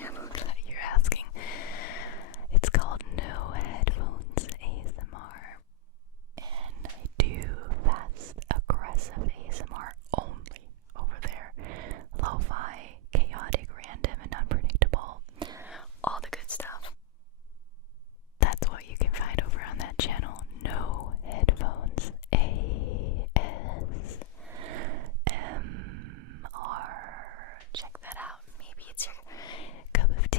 channel that you're asking. It's called No Headphones ASMR, and I do fast, aggressive ASMR only over there. Lo-fi, chaotic, random, and unpredictable. All the good stuff. That's what you can find over on that channel. No Headphones ASMR. Check that out. Maybe it's your cup of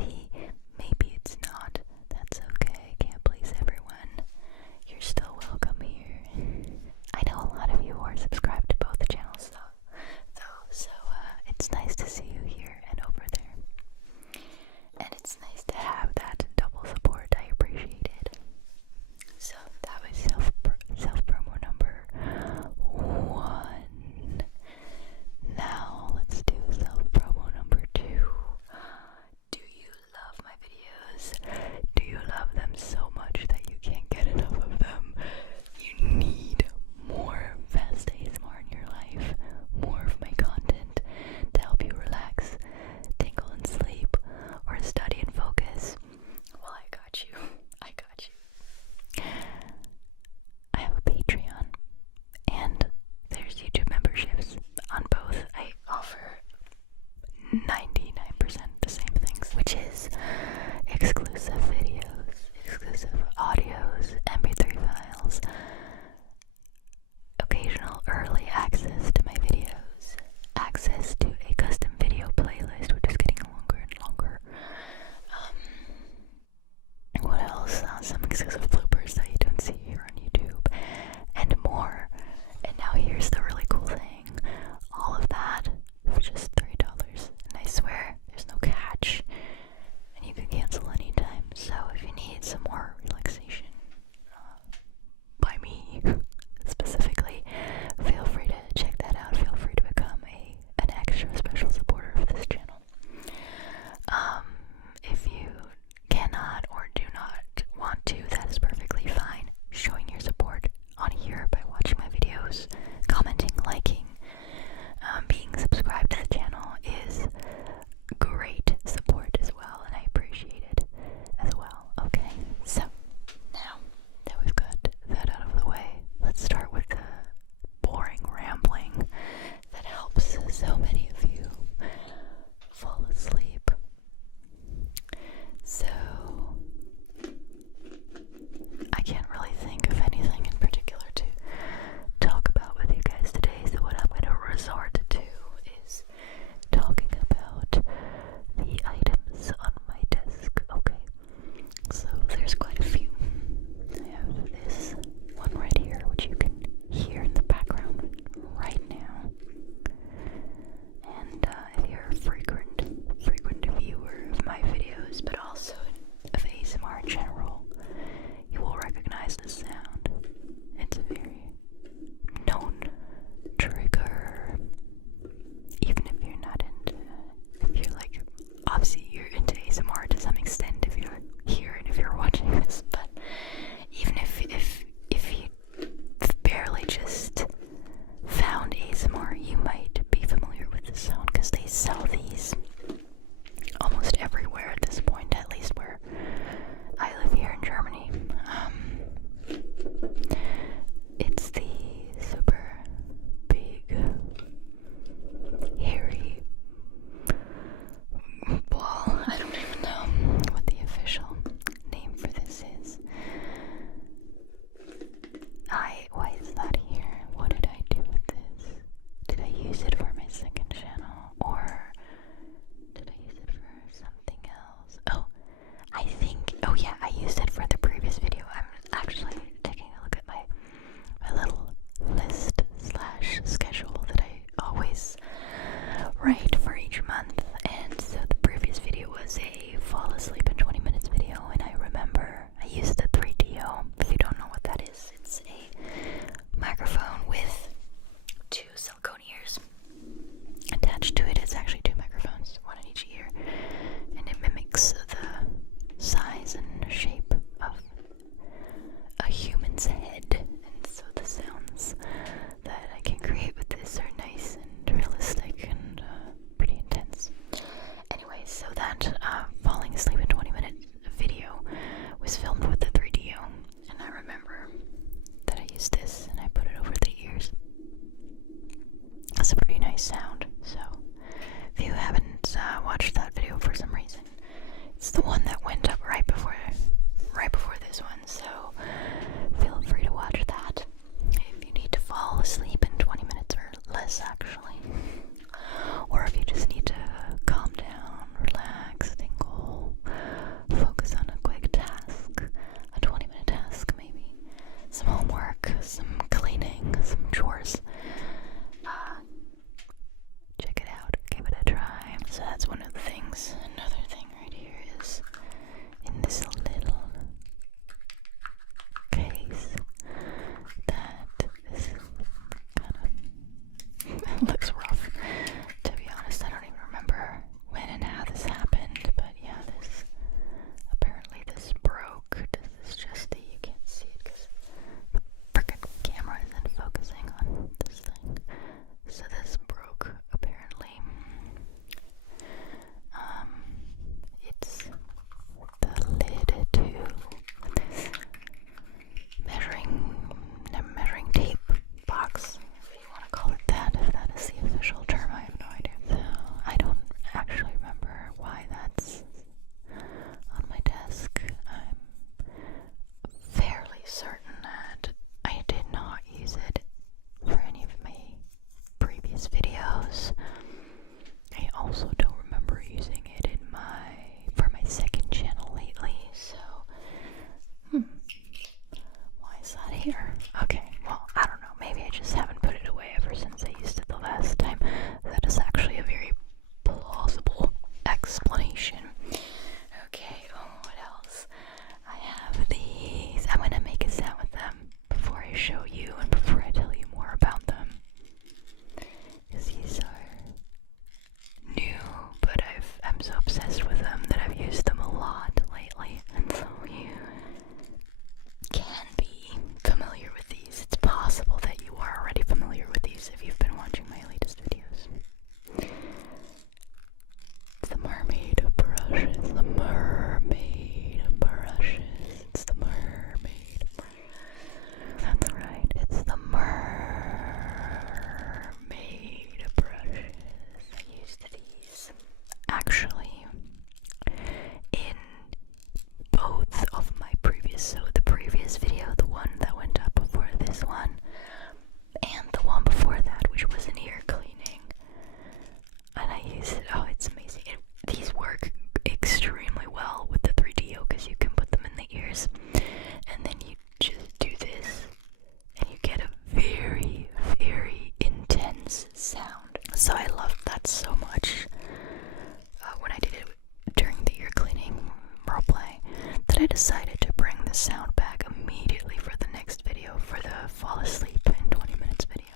I decided to bring the sound back immediately for the next video, for the fall asleep in 20 minutes video.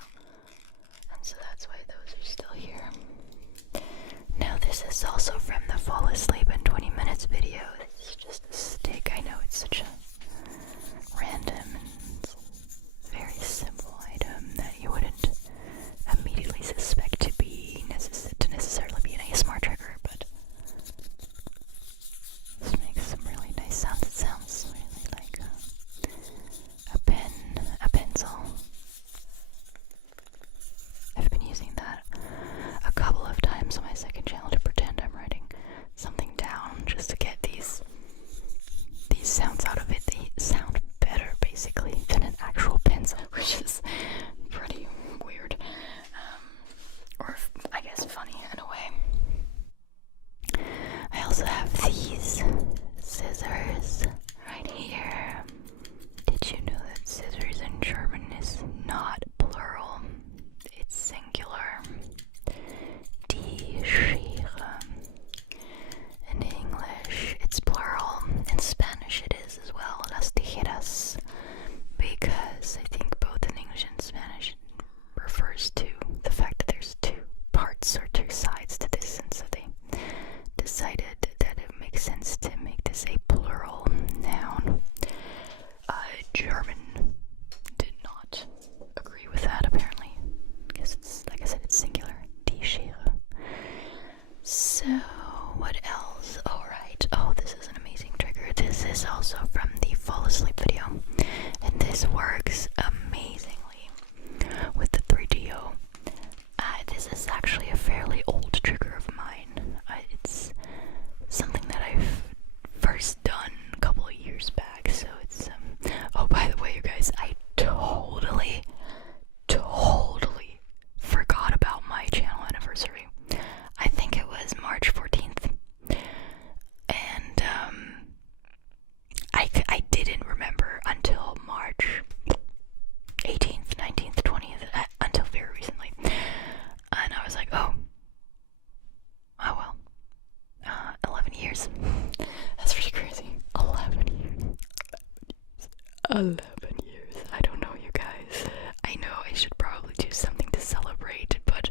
And so that's why those are still here. Now this is also from the fall asleep in 20 minutes video. This is just a stick. I know it's such a random and very simple item that you wouldn't immediately suspect to necessarily be an ASMR trigger, but this makes some really nice sounds. It sounds really like a pen, a pencil. I've been using that a couple of times on my second channel to pretend I'm writing something down, just to get these sounds out of it. They sound better basically than an actual pencil, which is pretty weird, or I guess funny in a way. I also have these scissors right here. Did you know that scissors in German is not plural? It's singular. Die Schere. In English, it's plural. In Spanish, it is as well. Las tijeras. Because I think both in English and Spanish refers to the fact that there's two parts or two sides to this, and so they decided that it makes sense to make this a plural noun. German did not agree with that, apparently, because it's, like I said, it's singular. Die Schere. So, what else? Alright, this is an amazing trigger. This is also from the fall asleep video, and this works amazingly with the 3DO. This is actually a fairly old trigger of mine. It's something that I've first done a couple of years back, so it's, oh, by the way, you guys, I totally forgot about my channel anniversary. I think it was March 14th, and, I didn't remember until March 18th, 19th, 20th, until very recently, and I was like, oh well, 11 years, that's pretty crazy. 11 years, I don't know, you guys. I know I should probably do something to celebrate, but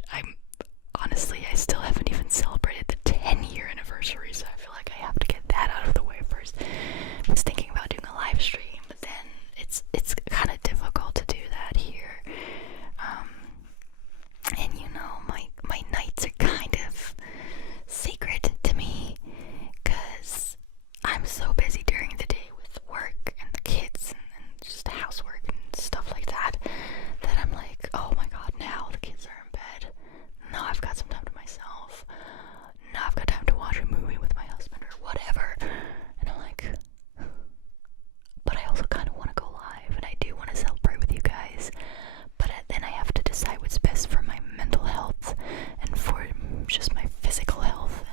honestly, I still haven't even celebrated the 10-year anniversary, so I feel like I have to get that out of the way first. I was thinking about doing a live stream, but then it's kind of difficult to do that here. And you know, my nights are kind of sacred to me, because I'm so busy during the day with work and the kids and just housework and stuff like that, that I'm like, oh my god, now the kids are in bed. Now I've got some time to myself. Now I've got time to watch a movie with my husband or whatever. And I'm like, but I also kind of want to go live, and I do want to celebrate with you guys. But then I have to decide what's best for my mental health and for just my physical health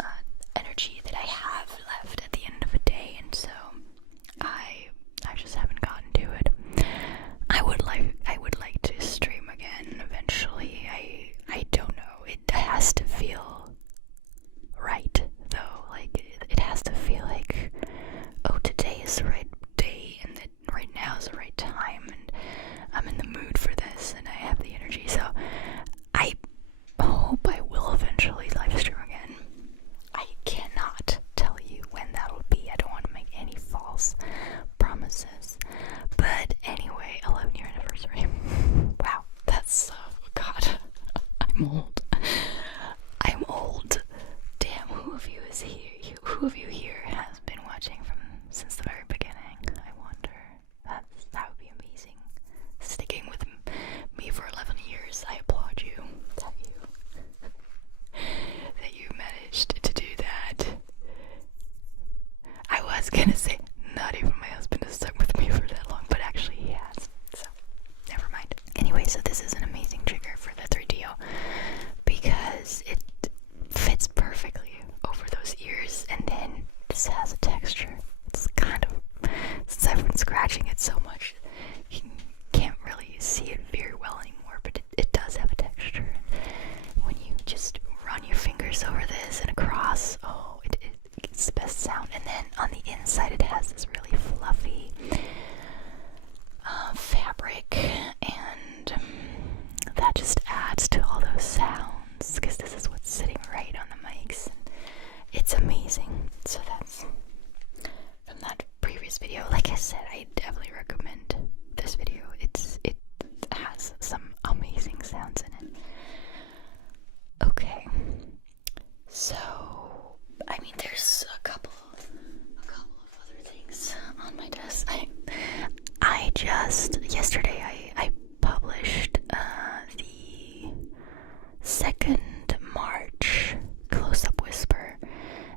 and energy that I have left at the end of a day. And so I just haven't gotten to it. I would like to stream again eventually. I don't know. It has to feel right, though. Like it has to feel like, oh, today is the right day, and that right now is the right time, and I'm in the mood for this, and I have the energy. So I hope I will eventually live stream again. I cannot tell you when that will be. I don't want to make any false promises. But anyway, 11-year anniversary. Wow, that's, God, I'm old. I'm old. Damn, who of you is here? Who of you here has been watching since the very beginning? I wonder. That would be amazing. Sticking with me for 11 years. I applaud you. That you managed to do that. I was gonna say, not even my husband has stuck with me for that long, but actually he has, so never mind. Anyway, so this is an amazing trigger for the 3DO because it fits perfectly over those ears, and then this has a texture. It's kind of, since I've been scratching it so much, you can't really see it very well anymore, but it does have a texture. When you just run your fingers over this and across, oh, it's the best sound. And then on the inside it has this really fluffy fabric, and that just adds to all those sounds, because this is what's sitting right on the mics. It's amazing. So that's from that previous video. Like I said, I definitely recommend this video. It has some amazing sounds in it. Okay, so I mean, there's a couple of other things on my desk. I just yesterday I published the 2nd March close-up whisper,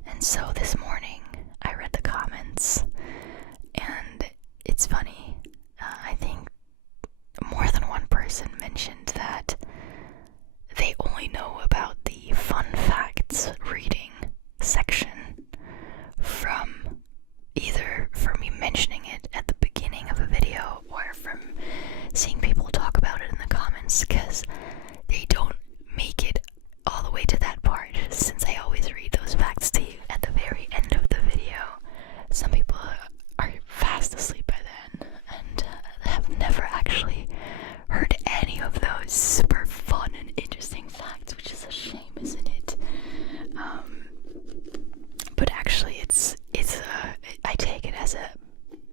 and so this morning I read the comments, and it's funny. I think more than one person mentioned that they only know about the fun facts reading section from either from me mentioning it at the beginning of a video or from seeing people talk about it in the comments, because they don't make it all the way to that part, since I always read those facts to you at the very end of the video. Some people are fast asleep by then and have never actually heard any of those super fun and interesting facts, which is a shame, isn't it? But actually I take it as a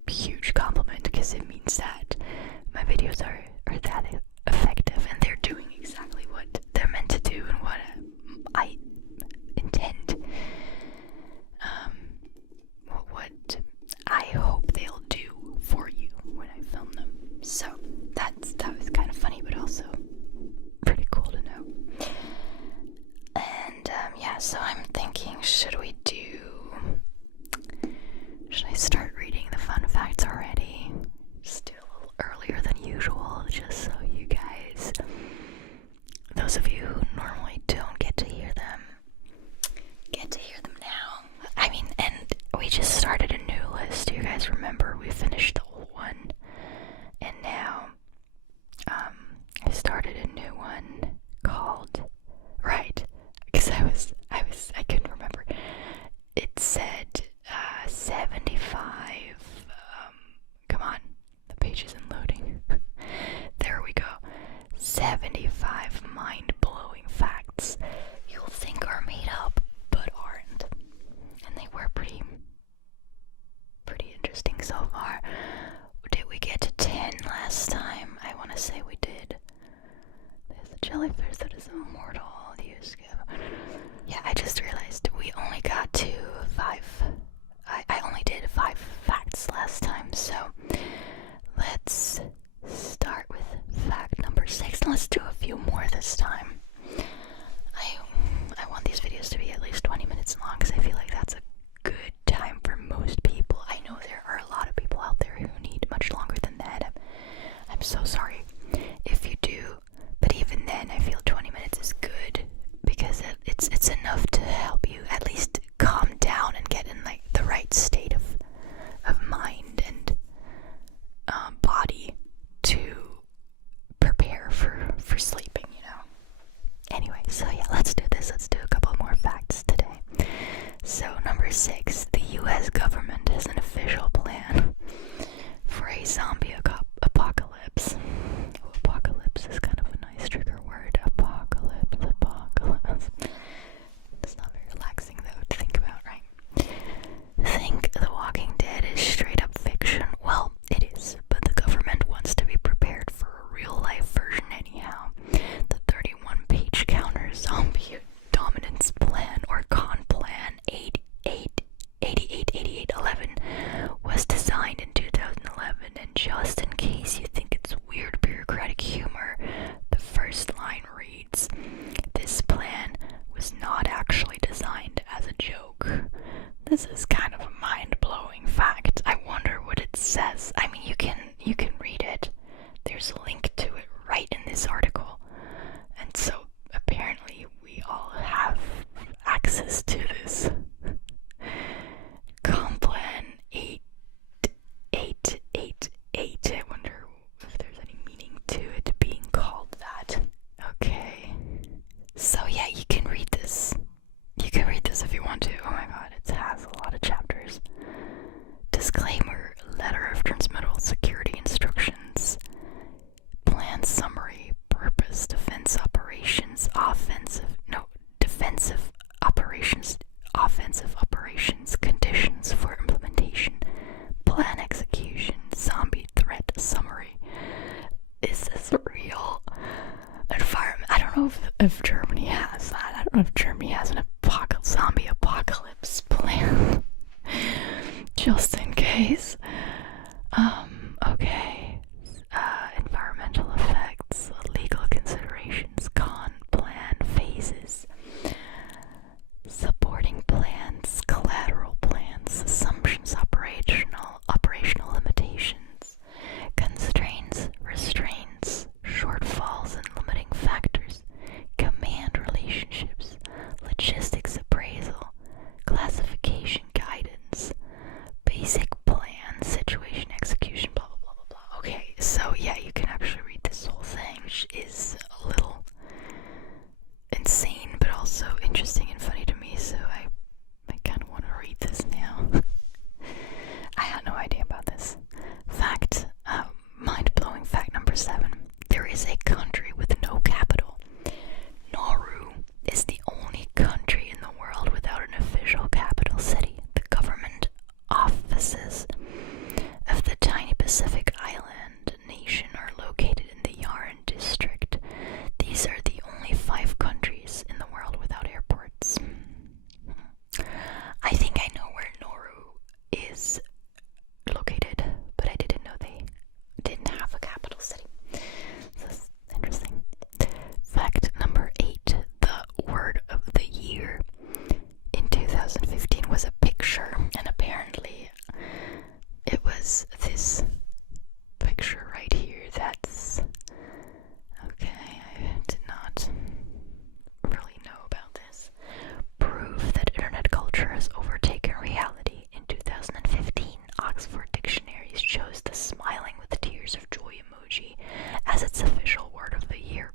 huge compliment, because it means that my videos are that effective, and they're doing exactly what they're meant to do and what I intend, what I hope they'll do for you when I film them. So that was kind of funny, but also pretty cool to know. And yeah, so I'm thinking, should I start reading the fun facts already? Just do a little earlier than usual, just so you guys, those of you who normally don't get to hear them now. I mean, and we just started a new list. You guys remember we finished the old one, and now I started a new one called, right, because I couldn't remember. It said 75, come on, the page isn't loading. There we go. 75 mind-blowing facts you'll think are made up, but aren't. And they were pretty interesting so far. Did we get to 10 last time? I want to say we did. There's a jellyfish that is immortal. Yeah, I just realized we only got to 5. I only did 5 facts last time, so let's start with fact number 6. Let's do a few more this time. I want these videos to be at least 20 minutes long, because I feel like that's a good time for most people. I know there are a lot of people out there who need much longer than that. I'm so sorry if you do, but even then I feel 20 minutes is good, because it's enough to help you at least calm down and get in like the right state of mind and body to prepare for sleeping, you know. Anyway, so yeah, let's do this. Let's do a couple more facts today. So number 6, the US government has an official plan for a zombie apocalypse. Oh, apocalypse is kind of a nice trigger word. Apocalypse. It's not very relaxing though to think about, right? Think The Walking Dead is straight up fiction? Well, it is, but the government wants to be prepared for a real life version anyhow. The 31-page counter zombie dominance plan, or con plan 8811, was designed in 2011, and just in case you think it's weird bureaucratic humor, the first line reads, "This plan was not actually designed as a joke." This is kind of a mind-blowing fact. I wonder what it says. I mean, you can read it. There's a link to it right in this article. And so apparently we all have access to this. Complan 8888. I wonder if there's any meaning to it being called that. Okay. So yeah, you can read this. You can read this if you want to. Oh my god, it has a lot of chat Anyways, okay. Environmental effects, legal considerations, plan, phases, supporting plans, collateral plans, assumptions, operational limitations, constraints, restraints, shortfalls and limiting factors, command relationships, logistics appraisal, classification guidance, basic plan, situation execution, blah blah blah blah blah. Okay, so yeah, you can actually read this whole thing, which is a little insane but also interesting and funny to me, so I kind of want to read this now. I had no idea about this. Fact, mind-blowing fact number 7. There is a country with no capital. Nauru is the only country in the world without an official capital city. The government offices of the tiny Pacific island nation are located in the Yaren district. These are the only 5 countries in the world without airports. I think I know where Nauru is located, but I didn't know they didn't have a capital city. So that's interesting. Fact number 8. The word of the year in 2015 was a picture, and apparently it was this picture right here. That's okay. I did not really know about this. Proof that internet culture has overtaken reality. In 2015, Oxford Dictionaries chose the smiling with tears of joy emoji as its official word of the year.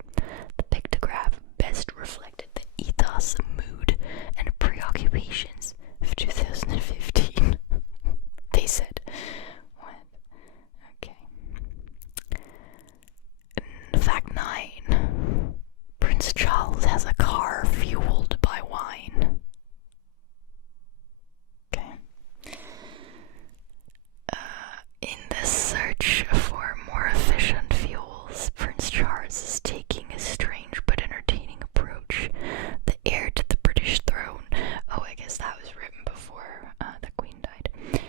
The pictograph best reflected the ethos, mood, and preoccupations of 2015. They said. What? Okay. Fact 9. Prince Charles has a car fueled by wine. Okay. In the search for more efficient fuels, Prince Charles is taking a strange but entertaining approach. The heir to the British throne. Oh, I guess that was written before the Queen died.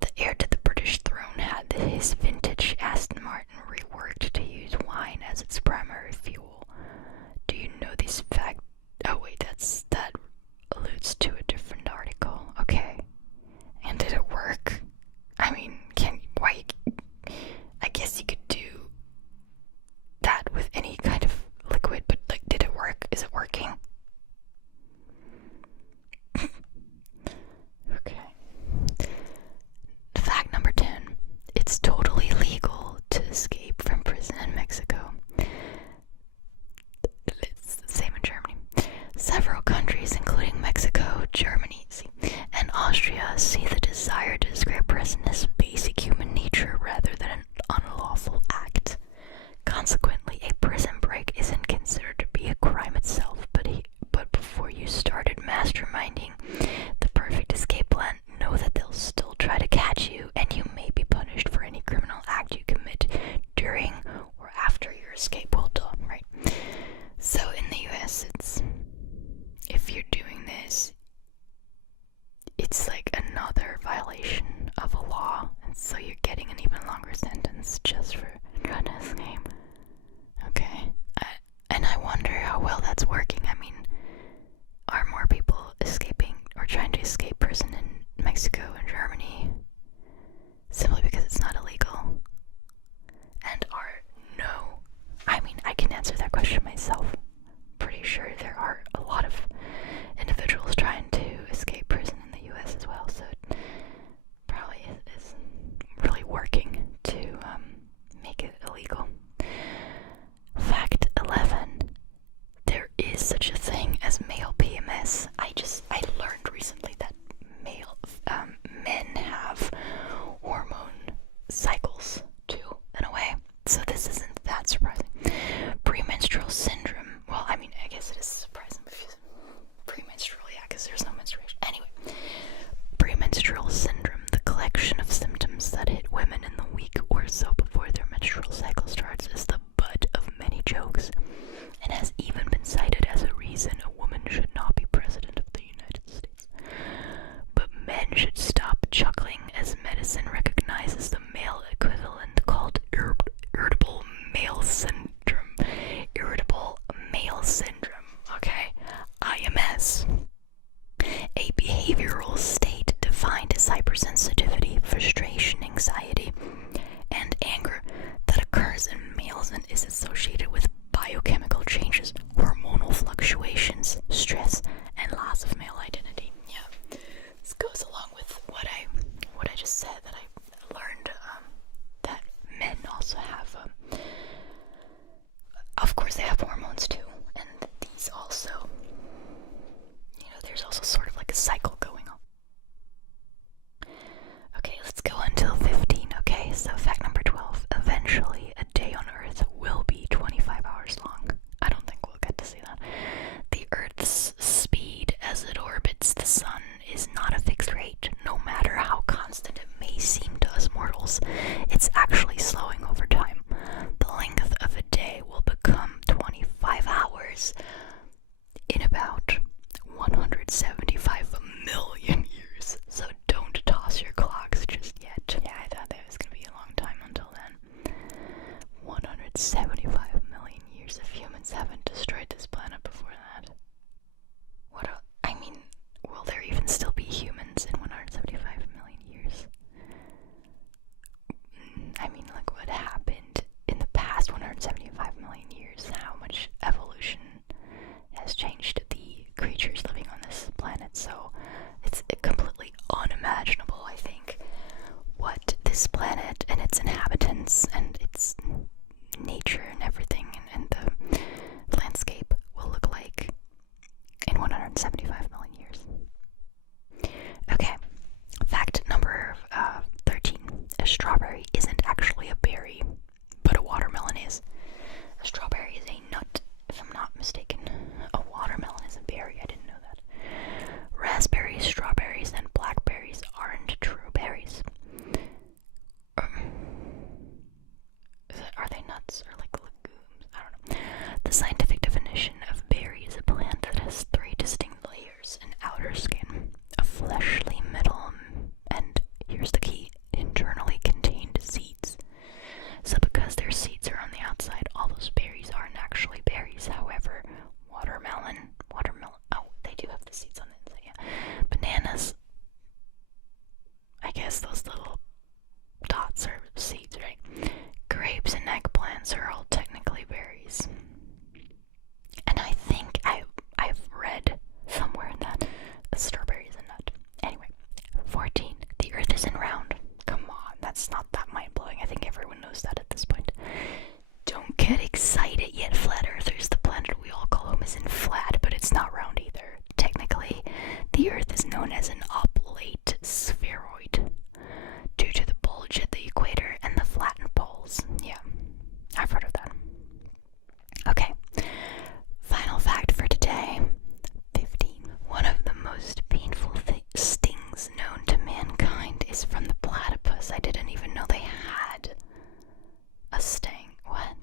The heir to the British throne had his vintage Aston Martin reworked to use wine as its primary fuel. Do you know this fact? Oh wait, that alludes to a different article. Okay. And did it work? I mean, I guess you could do that with any kind of liquid, but like, did it work? Is it working? Okay. Fact number 10. It's totally legal to escape from prison in Mexico. It's the same in Germany. Several countries, including Mexico, Germany, and Austria, see the desire to escape prison as basic human nature rather than an unlawful act. Consequently, a prison break isn't considered to be a crime itself, but before you started masterminding the perfect escape plan, know that they'll still try to catch you, and you may be punished for any criminal act you commit during or after your escape. Well done, right? So in the US, if you're doing this, it's like another violation of a law, and so you're getting an even longer sentence just for trying to escape. Okay, and I wonder how well that's working. I mean, are more people escaping or trying to escape prison in Mexico and Germany simply because it's not illegal? And I mean, I can answer that question myself. Pretty sure there are a lot of individuals trying to escape prison in the US as well, so it probably is really working to make it illegal. Fact 11. There is such a thing as male PMS. I learned recently that men have hormone cycles too, in a way, so this isn't that surprising. Premenstrual syndrome. Well, I mean, I guess it is surprising because premenstrual, yeah, because there's no menstruation. Anyway, premenstrual syndrome, the collection of symptoms that hit women in the week or so before their menstrual cycle starts, is the butt of many jokes and has even been cited as a reason a woman should not be president of the United States. But men should stop chuckling as medicine hypersensitivity, frustration, anxiety, and anger that occurs in males and is associated with biochemical changes, hormonal fluctuations, stress, and loss of male identity. Yeah, this goes along with what I just said, that I learned that men also have, of course they have hormones too, and these also, there's also sort of like a cycle going on. Okay, let's go until 15. Okay, so fact number 12. Eventually, a day on Earth will be 25 hours long. I don't think we'll get to see that. The Earth's speed as it orbits the sun is not a fixed rate. No matter how constant it may seem to us mortals, it's actually slowing over time. The length of a day will become 25 hours in about 175 million years. So don't toss your clocks just yet. Yeah, I thought that was going to be a long time until then. 175 million years of humans haven't destroyed this planet before that. Will there even still be humans in 175 million years? Like what happened in the past 175 million years? How much evolution has changed the creatures living on this planet? So it's completely unimaginable, I think, what this planet and its inhabitants and its nature and everything and the landscape will look like in 175 million years. Okay, fact number 13. A strawberry isn't actually a berry, but a watermelon is. A strawberry is a nut, if I'm not mistaken. A watermelon is a berry, I didn't know that. Raspberries, strawberries, and blackberries aren't true berries. Are they nuts or like legumes? I don't know. The scientific definition of berry is a plant that has 3 distinct layers: an outer skin, a fleshly middle, and here's the key, internally contained seeds. So because their seeds are on the outside, all those berries aren't actually berries. However, watermelon, oh, they do have the seeds on the inside, yeah. Bananas, I guess those little dots are seeds, right? Grapes and eggplants are all technically berries. And I think I've read somewhere that a strawberry is a nut. Anyway, 14. The Earth isn't round. Come on, that's not that mind-blowing. I think everyone knows that at this point. Don't get excited yet, flat earthers. The planet we all call home isn't flat, but it's not round either. Technically, the Earth is known as an oblate spheroid due to the bulge at the equator and the flattened poles. Yeah, I've heard of that. Okay, final fact for today. 15. One of the most painful stings known to mankind is from the platypus. I didn't even know they had a sting. What?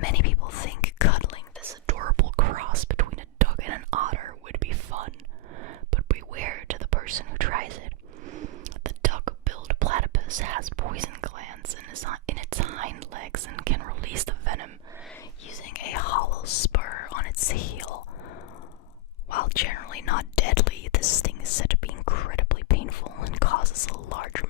Many people think cuddling this adorable cross between a duck and an otter would be fun, but beware to the person who tries it. The duck-billed platypus has poison glands in its hind legs and can release the venom using a hollow spur on its heel. While generally not deadly, this sting is said to be incredibly painful and causes a large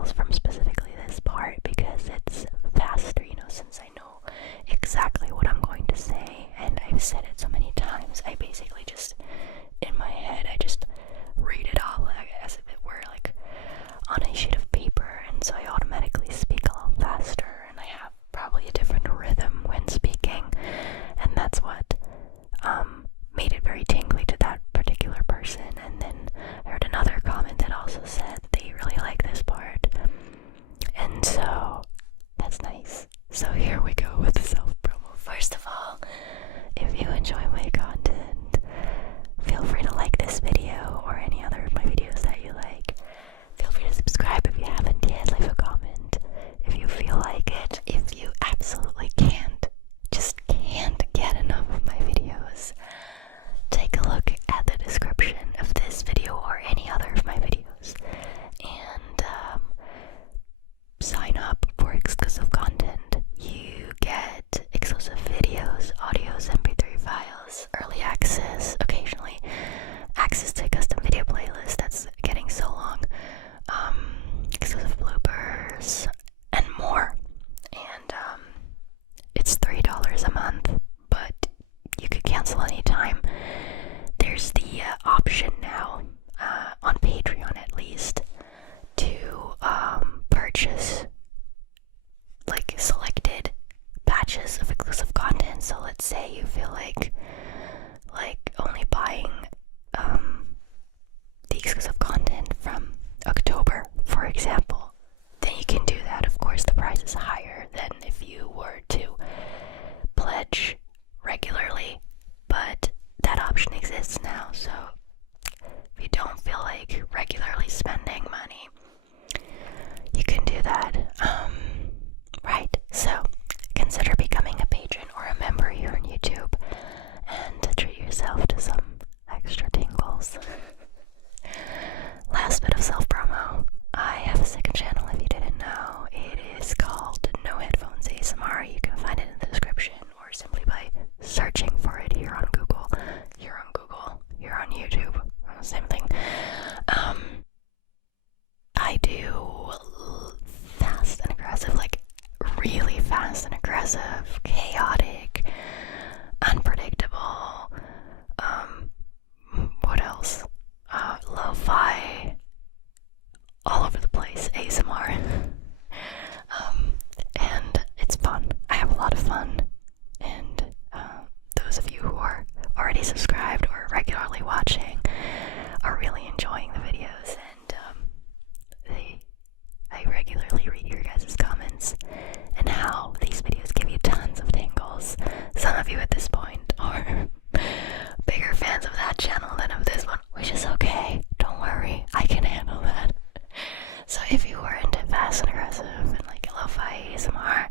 tingles from specifically this part because it's faster, you know, since I know exactly what I'm going to say and I've said it so many times. I basically just, in my head, I just read it all as if it were like on a sheet of paper, and so I automatically speak a little faster, and I have probably a different rhythm when speaking, and that's what made it very tingly to that particular person. And then I heard another comment that also said that they really like this part, and so that's nice. So here we go with the self-promo. First of all, if you enjoy my content, feel free to like this video or any other of my videos that you like. Feel free to subscribe if you haven't yet, leave a comment if you feel like it. If you absolutely just can't get enough of my videos, take a look at the description of this video or any other of my videos and sign up for exclusive content. You get exclusive videos, audios, MP3 files, early access, occasionally access to a custom video playlist that's getting so long, exclusive bloopers, and more. And it's $3 a month, but you could cancel anytime. There's the option now, on Patreon at least, to purchase like selected batches of exclusive content. So let's say you feel like only buying the exclusive content from October, for example, then you can do that. Of course, the price is higher than if you were to pledge regularly, but that option exists now. So if you don't feel like regularly spending money, you can do that. Right, so consider becoming a patron or a member here on YouTube and treat yourself to some extra tingles. Last bit of self-promo. I have a second channel if you didn't know. It is called No Headphones ASMR. You can find it in the description or simply by searching for it here on Google. You're on Google. You're on YouTube. Same thing. I do fast and aggressive, like really fast and aggressive, chaotic, unpredictable, what else? Lo-fi, all over the place ASMR. And it's fun. I have a lot of fun. And those of you who are already subscribed or regularly watching are really enjoying the videos, and I regularly read your guys' comments and how these videos give you tons of tingles. Some of you at this point are bigger fans of that channel than of this one, which is okay. Don't worry, I can handle that. So if you are into fast and aggressive and like lo-fi ASMR,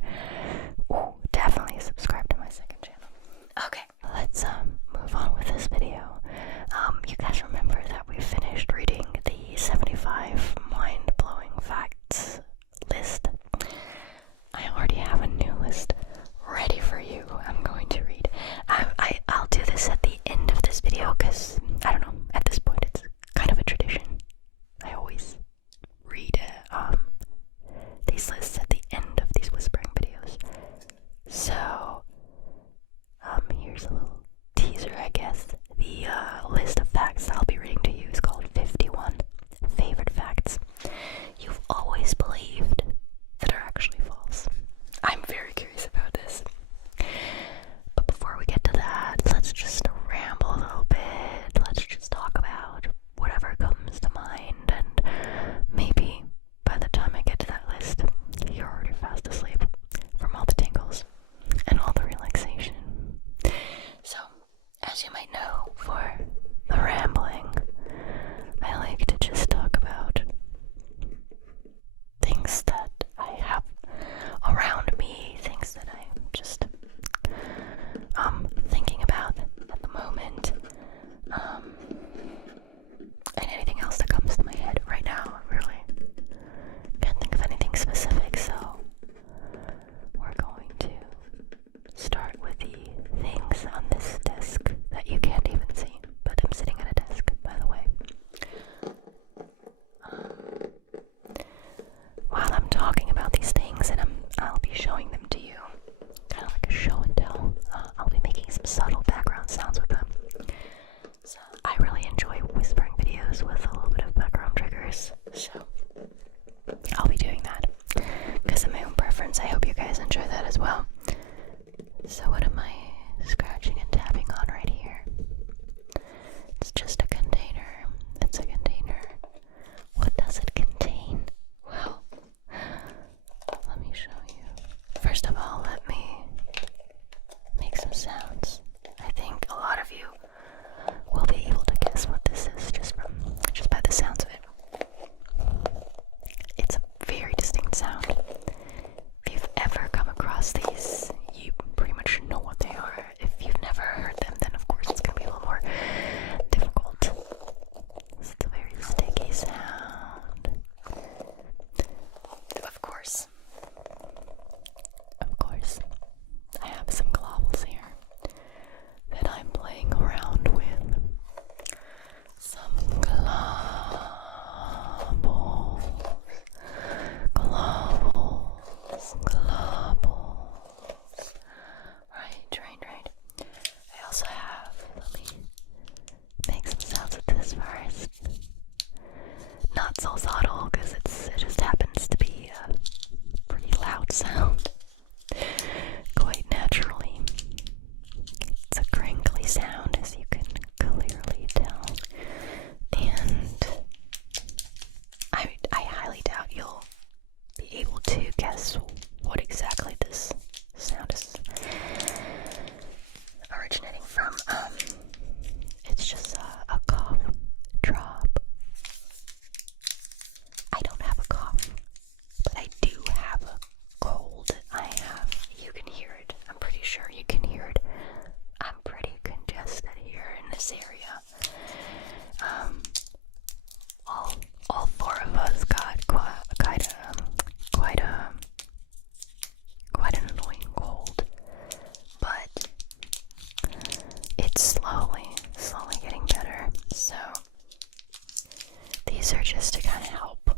definitely subscribe to my second channel. Okay, let's move on with this video. You guys remember that we finished reading the 75 mind-blowing facts list. I already have a new list ready for you. I'm going to read. I'll do this at the end of this video because, I don't know, at this point it's kind of a tradition. I always read these lists at the end of these whispering as well. So what am I scratching and tapping on right here? It's just a container. It's a container. What does it contain? Well, let me show you. First of all, let me make some sounds. I think a lot of you will be able to guess what this is just by the sounds of it. It's a very distinct sound. If you've ever come across these, you pretty much know what they are. If you've never heard them, then of course it's going to be a little more difficult. It's a very sticky sound. Of course, I have some globbles here that I'm playing around with. Some globbles. Right. I also have, let me make some sounds with this first. Not so subtle, because it just happens to be a pretty loud sound. Quite naturally. It's a crinkly sound, as you can clearly tell. And I highly doubt you'll be able to guess what exactly this sound is originating from. It's just a cough drop. I don't have a cough, but I do have a cold. You can hear it. I'm pretty sure you can hear it. I'm pretty congested here in this area. All four of us got quite an annoying cold, but it's slowly getting better. So these are just to kind of help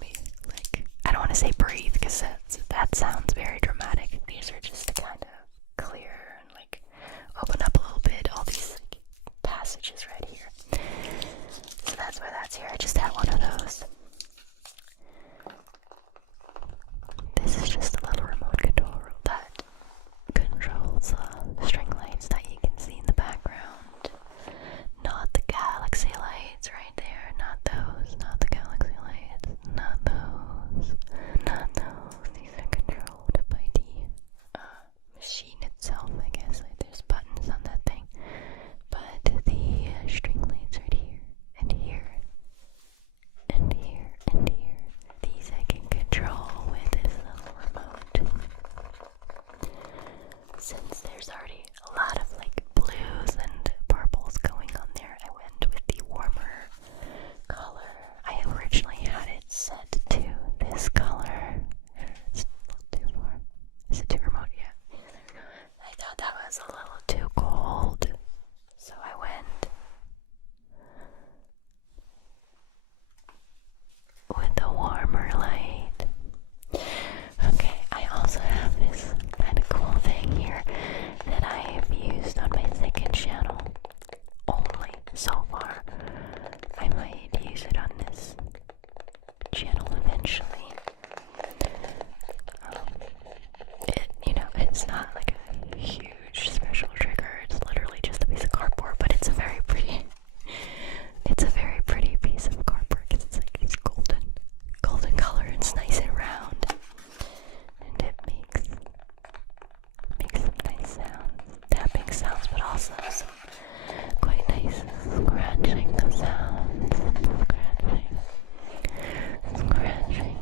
me, like, I don't want to say breathe, because that sounds very dramatic. These are just to kind of clear and like open up a little bit all these like passages right here. So that's why that's here. I just had one of those. This is just a little remote control that controls string lights that you can see in the background. Not the galaxy lights right there. Not those. Not the galaxy lights. Not those. Not those. These are controlled by the machine itself, I guess. Like, there's buttons on that thing. But the string lights right here and here and here and here, these I can control with this little remote. Since there's already a lot of like blues and purples going on there, I went with the warmer color. I originally had it set to this color. It's a little too far. Is it too remote? Yeah. I thought that was a little too cold, so I went with the warmer light. Okay, I also have this kind of cool thing here that I have used on my second channel only so far. I might use it on this channel eventually. It's not like a huge special trigger. It's literally just a piece of cardboard, but it's a very pretty piece of cardboard. It's like it's golden color. It's nice and round, and it makes some nice sounds, tapping sounds, but also some quite nice scratching sounds. Scratching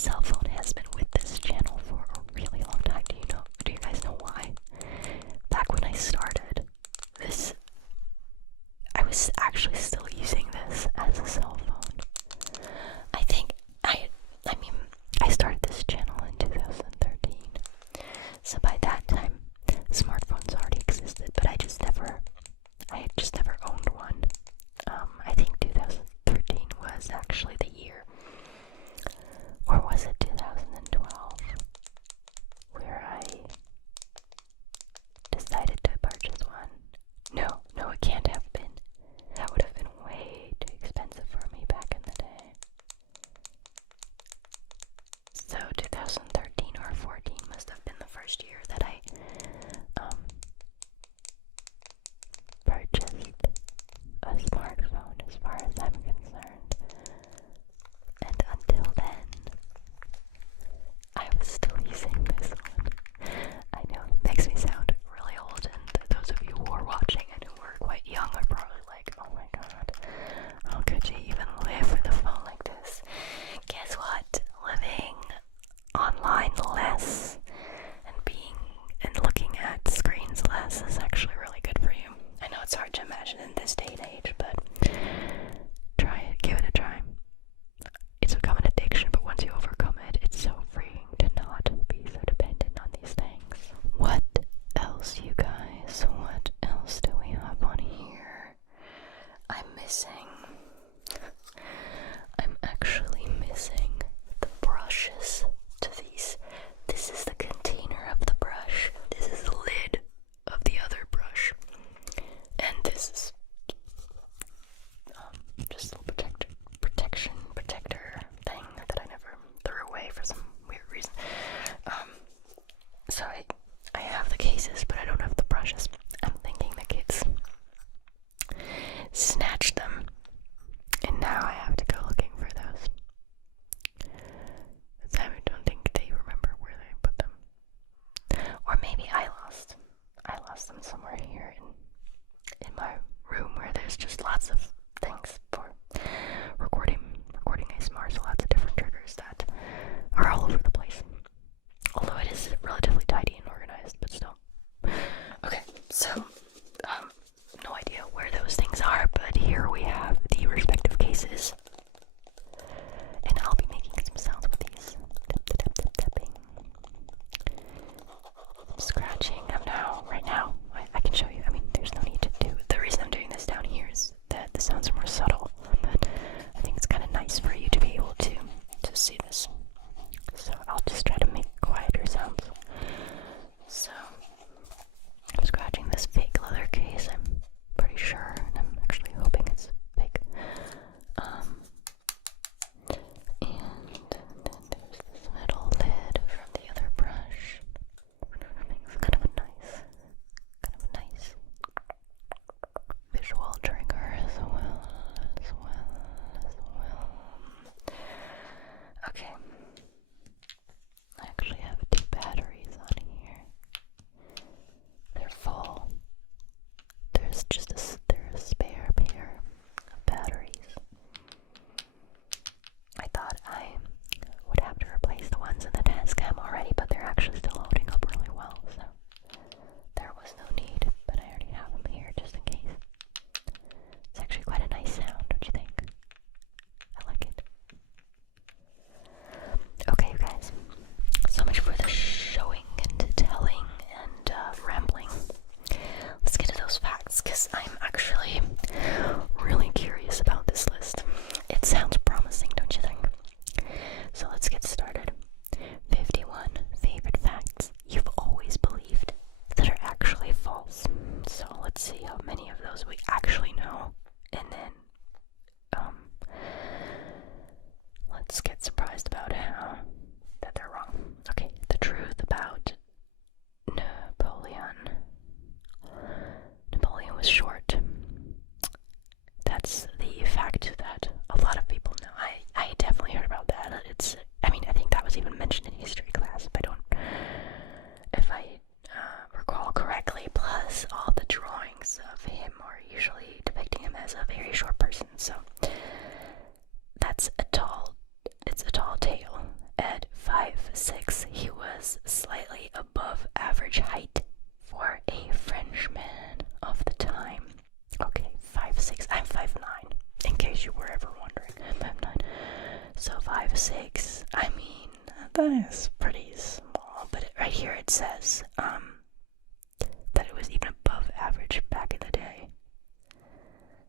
cell phone has been with this channel for a really long time. Do you guys know why? Back when I started this, I was actually still using this as a cell phone. I started this channel in 2013. So by that time, smartphones already existed, but I had just never owned one. I think 2013 was actually the year, or was it 2012, where I decided to purchase one. No, it can't have been. That would have been way too expensive for me back in the day. So 2013 or 14 must have been the first year that I purchased a smartphone, as far as I'm concerned. And until then, I was still using this one. I know, it makes me sound really old, and those of you who are watching and who are quite young are probably like, oh my god, how could you even live with a phone like this? Guess what? Living online less and looking at screens less is actually really good for you. I know it's hard to imagine in this day and age, but try it, give it a try. It's become an addiction, but once you overcome it, it's so freeing to not be so dependent on these things. What else, you guys? What else do we have on here? I'm actually missing the brushes to these. This is the container of the brush. This is the lid of the other brush. And this is just a little protector thing that I never threw away for some weird reason. So I have the cases, but I don't have the brushes. I'm thinking the kids snatched them, and now I have to go looking for those. I don't think they remember where they put them. Or maybe I lost them somewhere here in my room, where there's just lots of things for recording ASMR, so lots of different triggers that are all over the place. Although it is relatively tidy and organized, but still. Okay, so no idea where those things are, but here we have the respective cases. And I'll be making some sounds with these. Tapping. Scratching. Right now, I can show you. I mean, there's no need to do it. The reason I'm doing this down here is that the sounds are more subtle, but I think it's kind of nice for you to be able to see this. So I'll just try to make quieter sounds. So I'm scratching this fake leather case, I'm pretty sure, and I'm actually hoping it's fake. And then there's this metal lid from the other brush. It's kind of a nice visual trigger as well. Okay. I actually have 2 batteries on here. They're full. There's I mean, that is pretty small, but right here it says that it was even above average back in the day.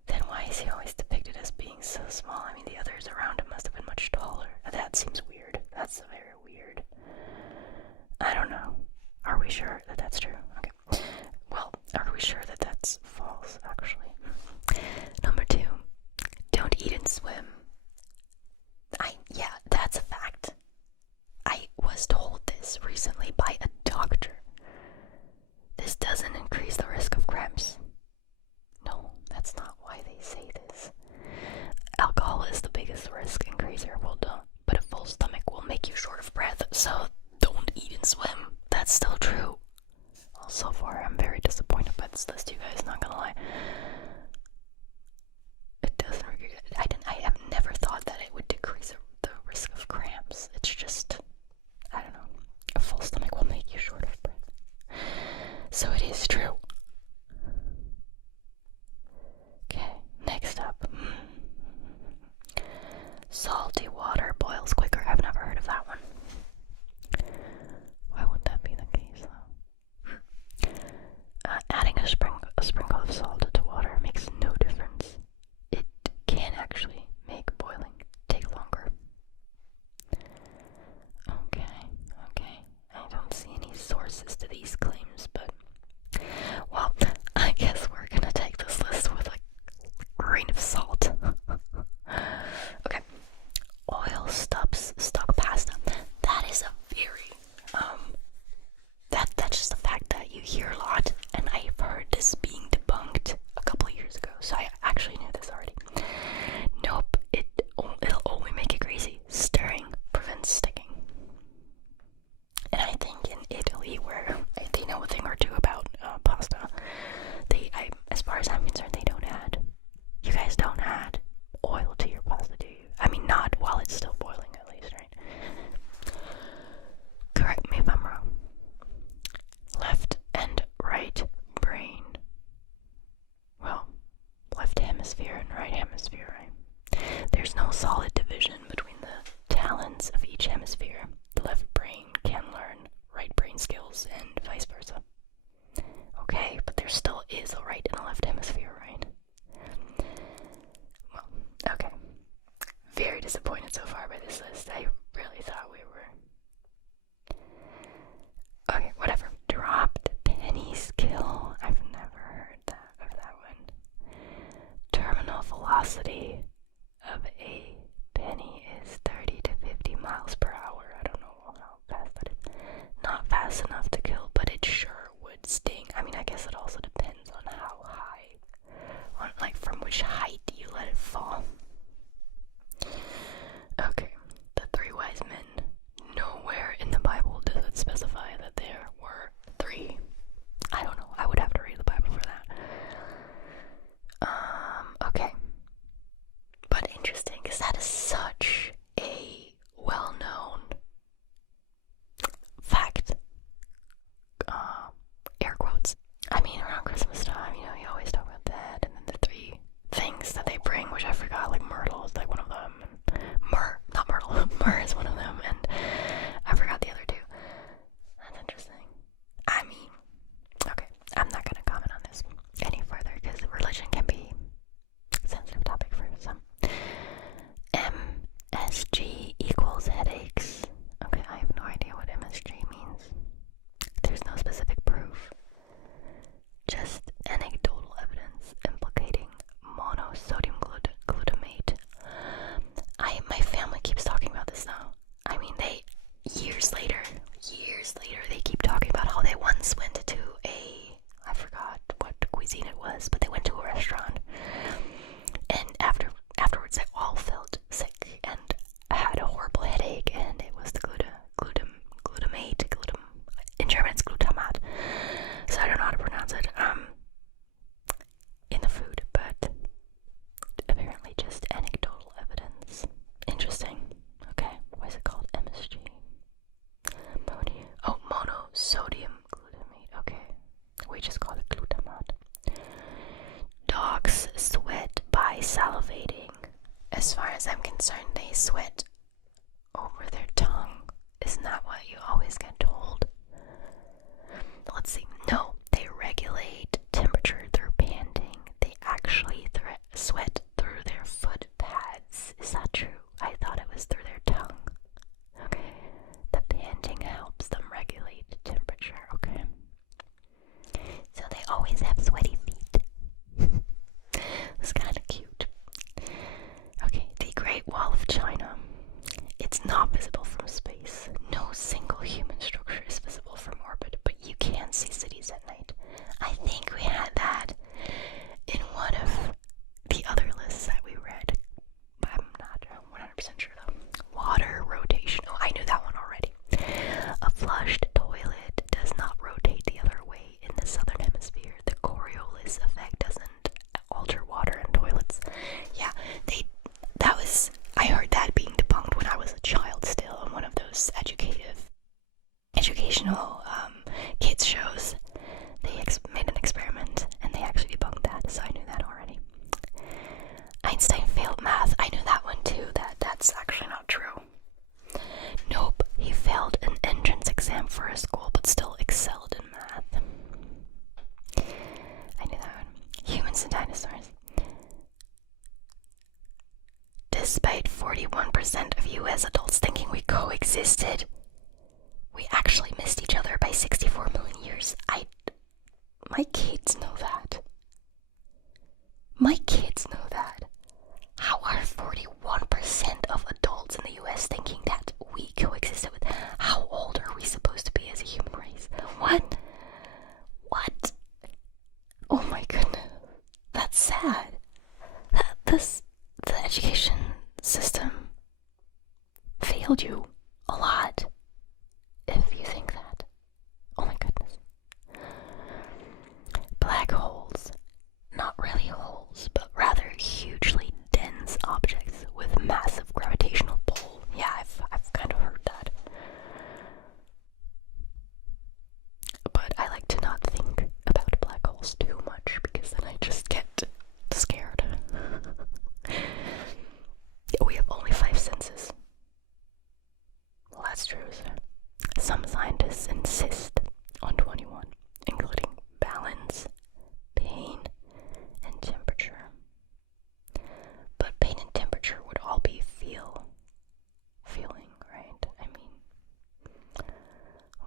Then why is he always depicted as being so small? I mean, the others around him must have been much taller. That seems weird. That's very weird. I don't know. Are we sure that that's true? Okay. Well, are we sure that that's false, actually? Number 2, don't eat and swim. Yeah, that's a fact. I was told this recently by a doctor. This doesn't increase the risk of cramps. No, that's not why they say this. Alcohol is the biggest risk increaser, well done, but a full stomach will make you short of breath, so don't eat and swim. That's still true. Well, so far I'm very disappointed by this list, you guys, not gonna lie. It doesn't, I have never thought that it would decrease the risk of cramps. It's just, I don't know, a full stomach will make you short of breath. So it is true. Okay, next up. Salty water boils quicker. I've never heard of that one. Why would that be the case, though? Adding a sprinkle of salt to water makes no difference. It can actually make boiling take longer. Okay. I don't see any sources to these claims, but, well, I guess we're gonna take this list with a grain of salt. Okay. Oil stuck pasta. That is a very, that's just a fact that you hear a lot, and I've heard this being debunked a couple of years ago, so I actually knew this already. Nope, it'll only make it greasy. Stirring prevents sticking. And I think in Italy, where they know a thing or two about pasta, as far as I'm concerned, you guys don't add oil to your pasta, do you? I mean, not while it's still boiling, at least, right? Correct me if I'm wrong. Left and right brain. Well, left hemisphere and right hemisphere, right? There's no solid division between the talents of each hemisphere. The left brain can learn right brain skills and vice versa. Okay, but there still is a right and a left hemisphere, right? Well, okay. Very disappointed so far by this list. I really thought we were... Okay, whatever. Dropped pennies kill. I've never heard of that one. Terminal velocity of a penny is 30 to 50 miles per hour. I don't know how fast that is. Not fast enough to kill, but it sure would sting. I mean, I guess it also depends on how high, from which height you let it fall. Okay, the 3 wise men. Nowhere in the Bible does it specify that there were 3. I don't know. I would have to read the Bible for that. Okay. But interesting, because that is such a well-known fact. Air quotes. educational kids shows, they made an experiment and they actually debunked that, so I knew that already. Einstein failed math. I knew that one too, that's actually not true. Nope, he failed an entrance exam for his school but still excelled in math. I knew that one. Humans and dinosaurs. Despite 41% of US adults thinking we coexisted, we actually missed each other by 64 million years. My kids know that. My kids know that. How are 41% of adults in the US thinking that we coexisted with? How old are we supposed to be as a human race? What? What? Oh my goodness. That's sad. The education system failed you a lot, if you think that. Oh my goodness. Black holes. Not really holes, but rather hugely dense objects with massive gravitational pull. Yeah, I've kind of heard that. But I like to not think about black holes too much because then I just get scared. We have only 5 senses. Well, that's true. Some scientists insist on 21, including balance, pain, and temperature. But pain and temperature would all be feeling, right? I mean,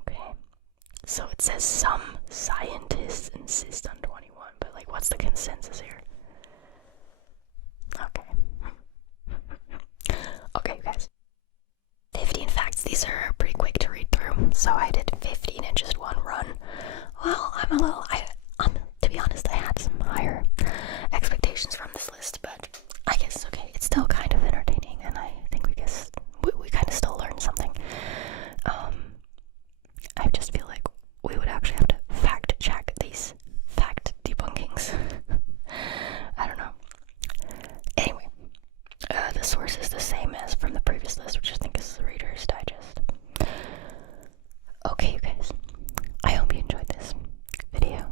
okay. So it says some scientists insist on 21, but like, what's the consensus here? Okay. Okay, guys. 15 facts. These are pretty quick to read through, so I did 15 in just one run. Well, to be honest, I had some higher expectations from this list, but I guess, okay, it's still kind of entertaining, and I think we kind of still learned something. I just feel like we would actually have to fact check these fact debunkings. I don't know. Anyway, the source is the same as from the previous list, which I think is the Reader's Digest. Okay, you guys, I hope you enjoyed this video.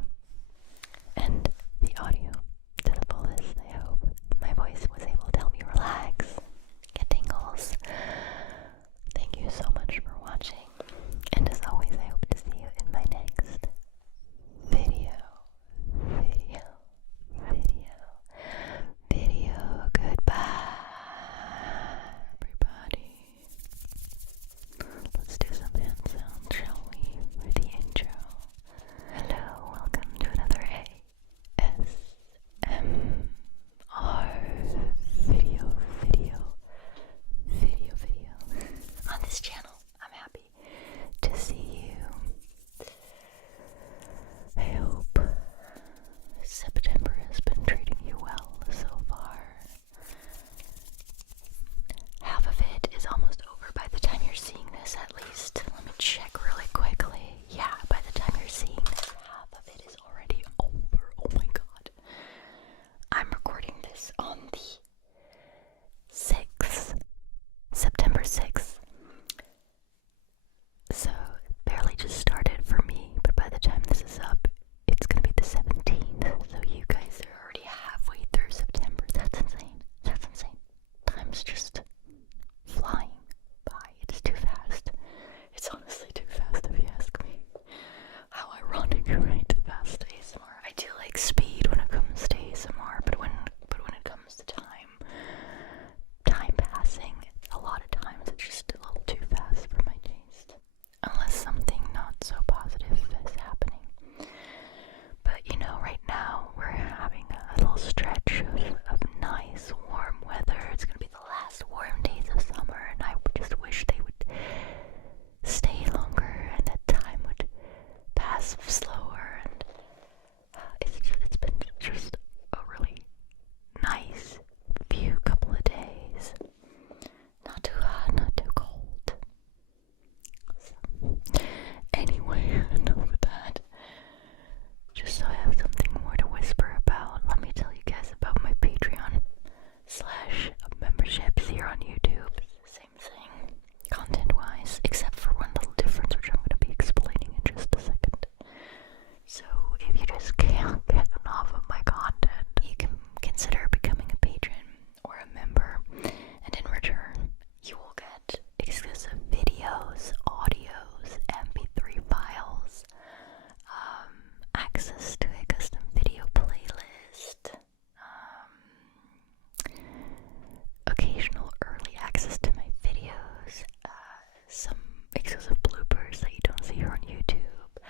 exclusive bloopers that you don't see here on YouTube,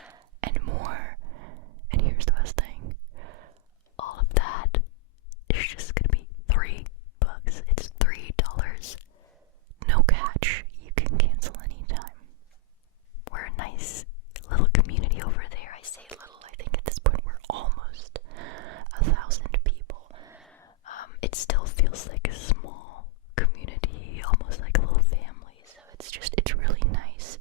and more. And here's the best thing. All of that is just gonna be $3. It's $3. No catch. You can cancel anytime. We're a nice little community over there. I say little, I think at this point we're almost 1,000 people. It still feels like a small community, almost like a little family, so it's really nice.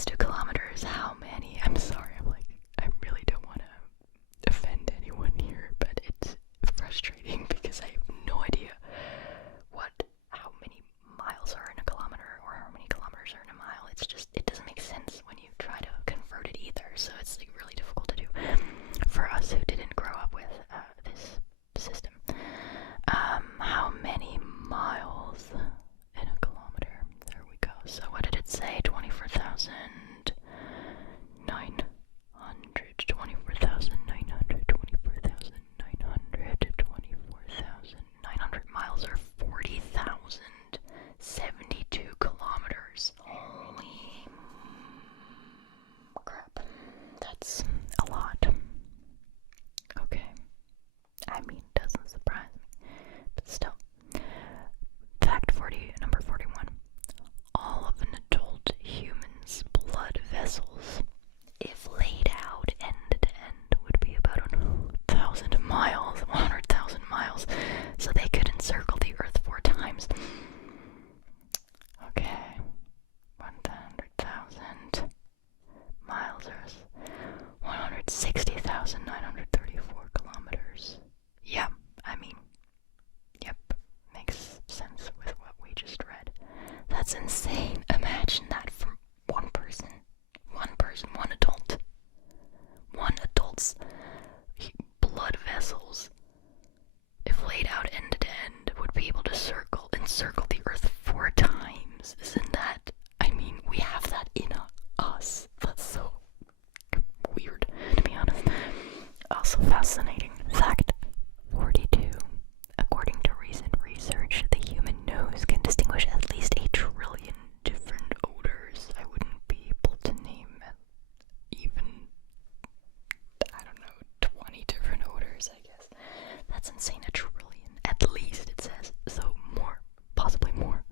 let's do kilometers. How many? I'm sorry, I really don't want to offend anyone here, but it's frustrating because I have no idea how many miles are in a kilometer or how many kilometers are in a mile. It's just, it doesn't make sense when you try to convert it either, so it's like really difficult to do for us who didn't grow up with this system. How many miles in a kilometer? There we go. So what did it say? 24,900, 24,900, 24,900, 24,900 miles are 40,072 kilometers. Holy crap. That's a lot. Okay. I mean, doesn't surprise me. But still. Fact number 41. All of an adult human's blood vessels, if laid out end to end, would be about 1,000 miles, 100,000 miles, so they could encircle the Earth 4 times. Okay, 100,000 miles is 160,934 kilometers. Yeah, I mean, yep, makes sense with what we just read. That's insane. Imagine that for one person, one adult. One adult's blood vessels, if laid out end to end, would be able to encircle the Earth 4 times. Isn't that, I mean, we have that in us. That's so weird, to be honest. Also fascinating. Fact 42. According to recent research, the human nose can distinguish at least 1 trillion different odors. I wouldn't be able to name even, I don't know, 20 different odors, I guess. That's insane. 1 trillion, at least, it says. So more, possibly more.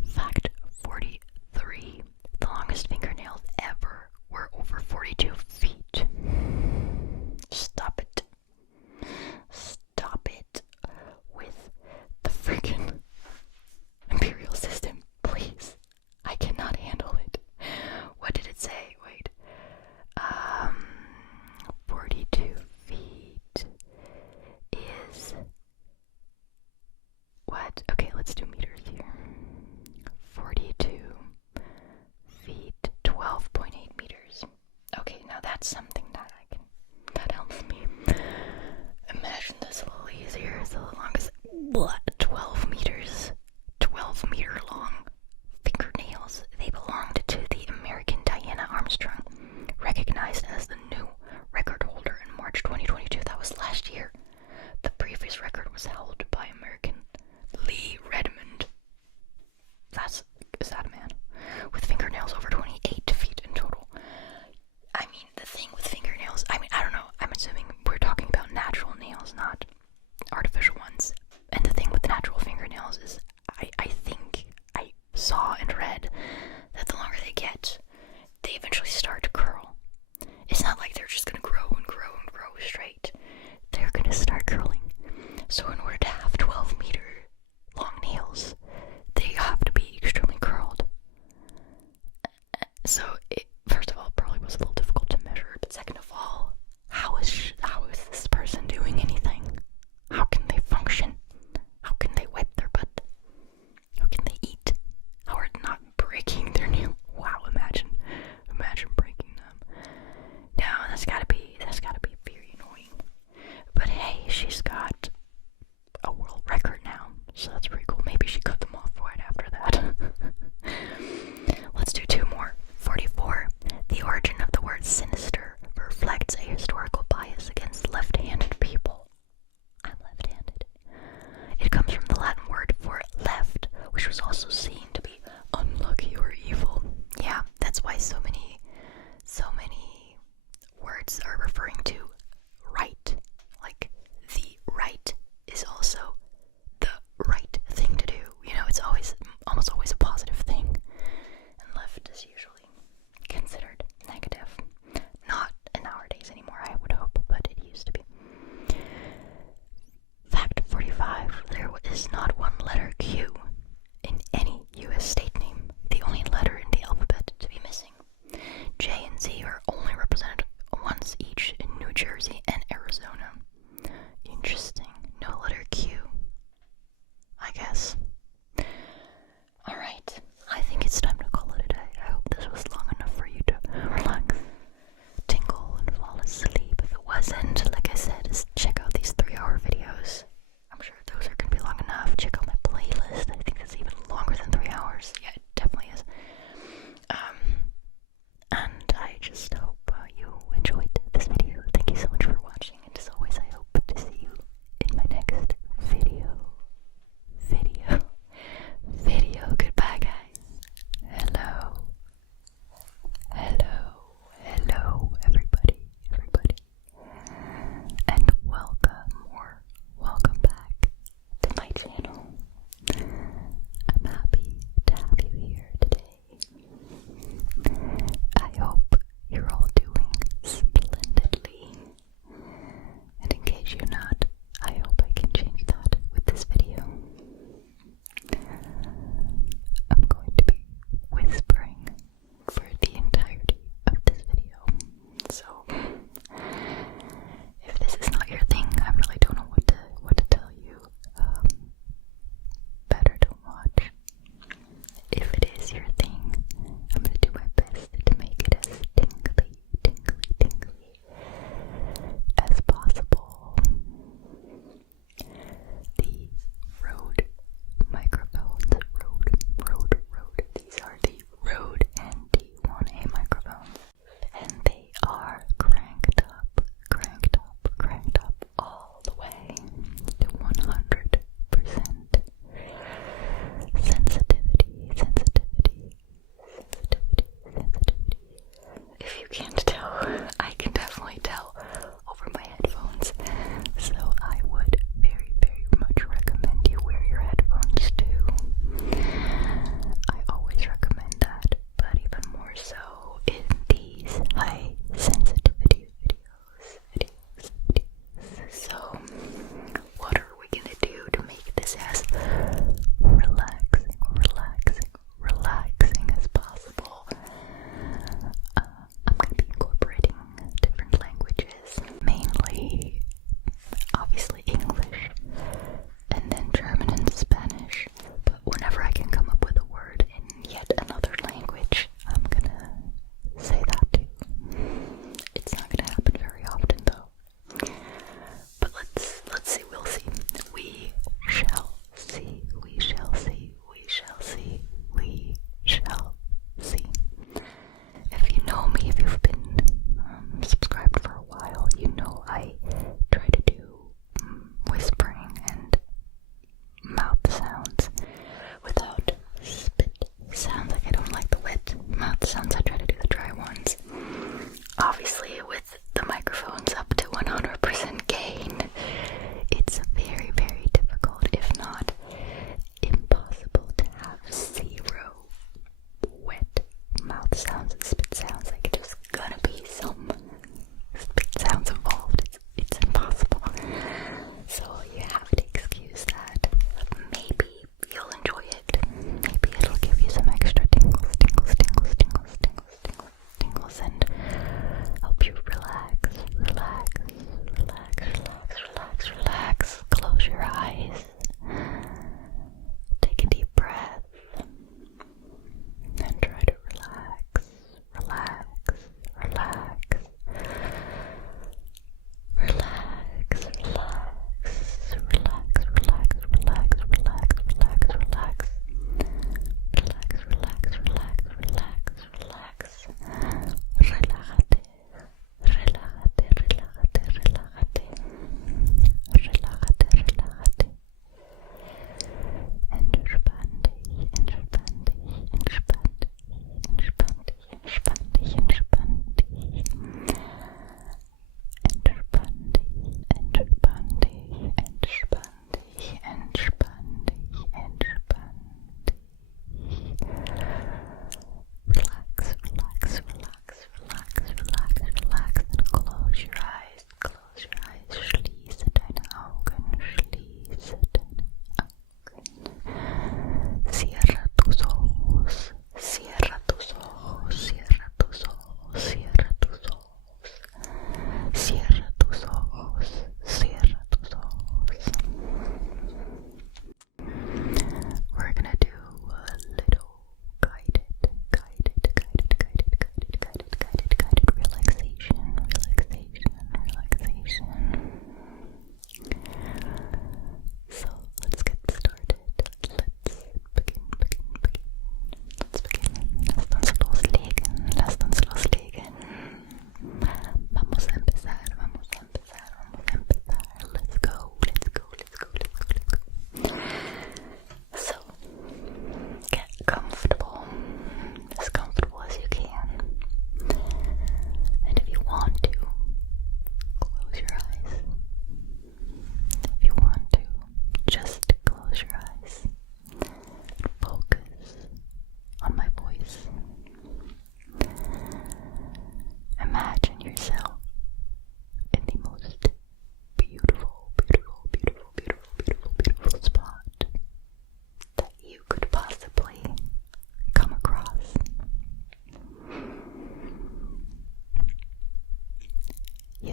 Fact 43. The longest fingernails ever were over 42 feet. Stop it. Stop it with the freaking imperial system, please. I cannot handle it. What did it say? Wait. 42 feet is what? Okay, let's do meters here. 42 feet, 12.8 meters. Okay, now that's something that that helps me imagine this a little easier. So the longest, 12 meters, 12 meter long fingernails. They belonged to the American Diana Armstrong, recognized as the new record holder in March 2022. That was last year. The previous record was held by American Lee Redmond. Is that a man? With fingernails over 28 feet in total. I mean, the thing with fingernails, I mean, I don't know, I'm assuming we're talking about natural nails, not artificial ones. And the thing with natural fingernails is, I think I saw and read that the longer they get, they eventually start to curl. It's not like they're just gonna grow and grow and grow straight. They're gonna start curling. So in order to have 12-meter long nails, they have to be extremely curled. So it, first of all, probably was a little difficult to measure, but second of all, how is this person doing anything? How can they function? How can they wipe their butt? How can they eat? How are they not breaking their nail? Wow, imagine breaking them. Now that's gotta be very annoying. But hey, she's got a world record now, so that's pretty cool. Maybe she cut them off right after that. Let's do 2 more. 44. The origin of the word sinister reflects a historical bias against left-handed people. I'm left-handed. It comes from the Latin word for left, which was also seen to be unlucky or evil. Yeah, that's why so many words are referring to right. Like, the right is also the right thing to do. You know, it's almost always a positive thing. And left is usually considered negative. Not in our days anymore, I would hope, but it used to be. Fact 45. There is not one letter Q in any U.S. state name. The only letter in the alphabet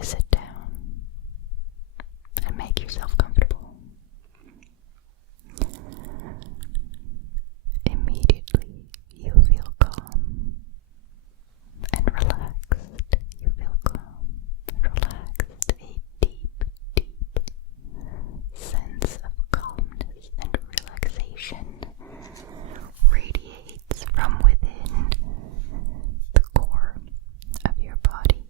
sit down and make yourself comfortable. Immediately you feel calm and relaxed. You feel calm and relaxed. A deep, deep sense of calmness and relaxation radiates from within the core of your body.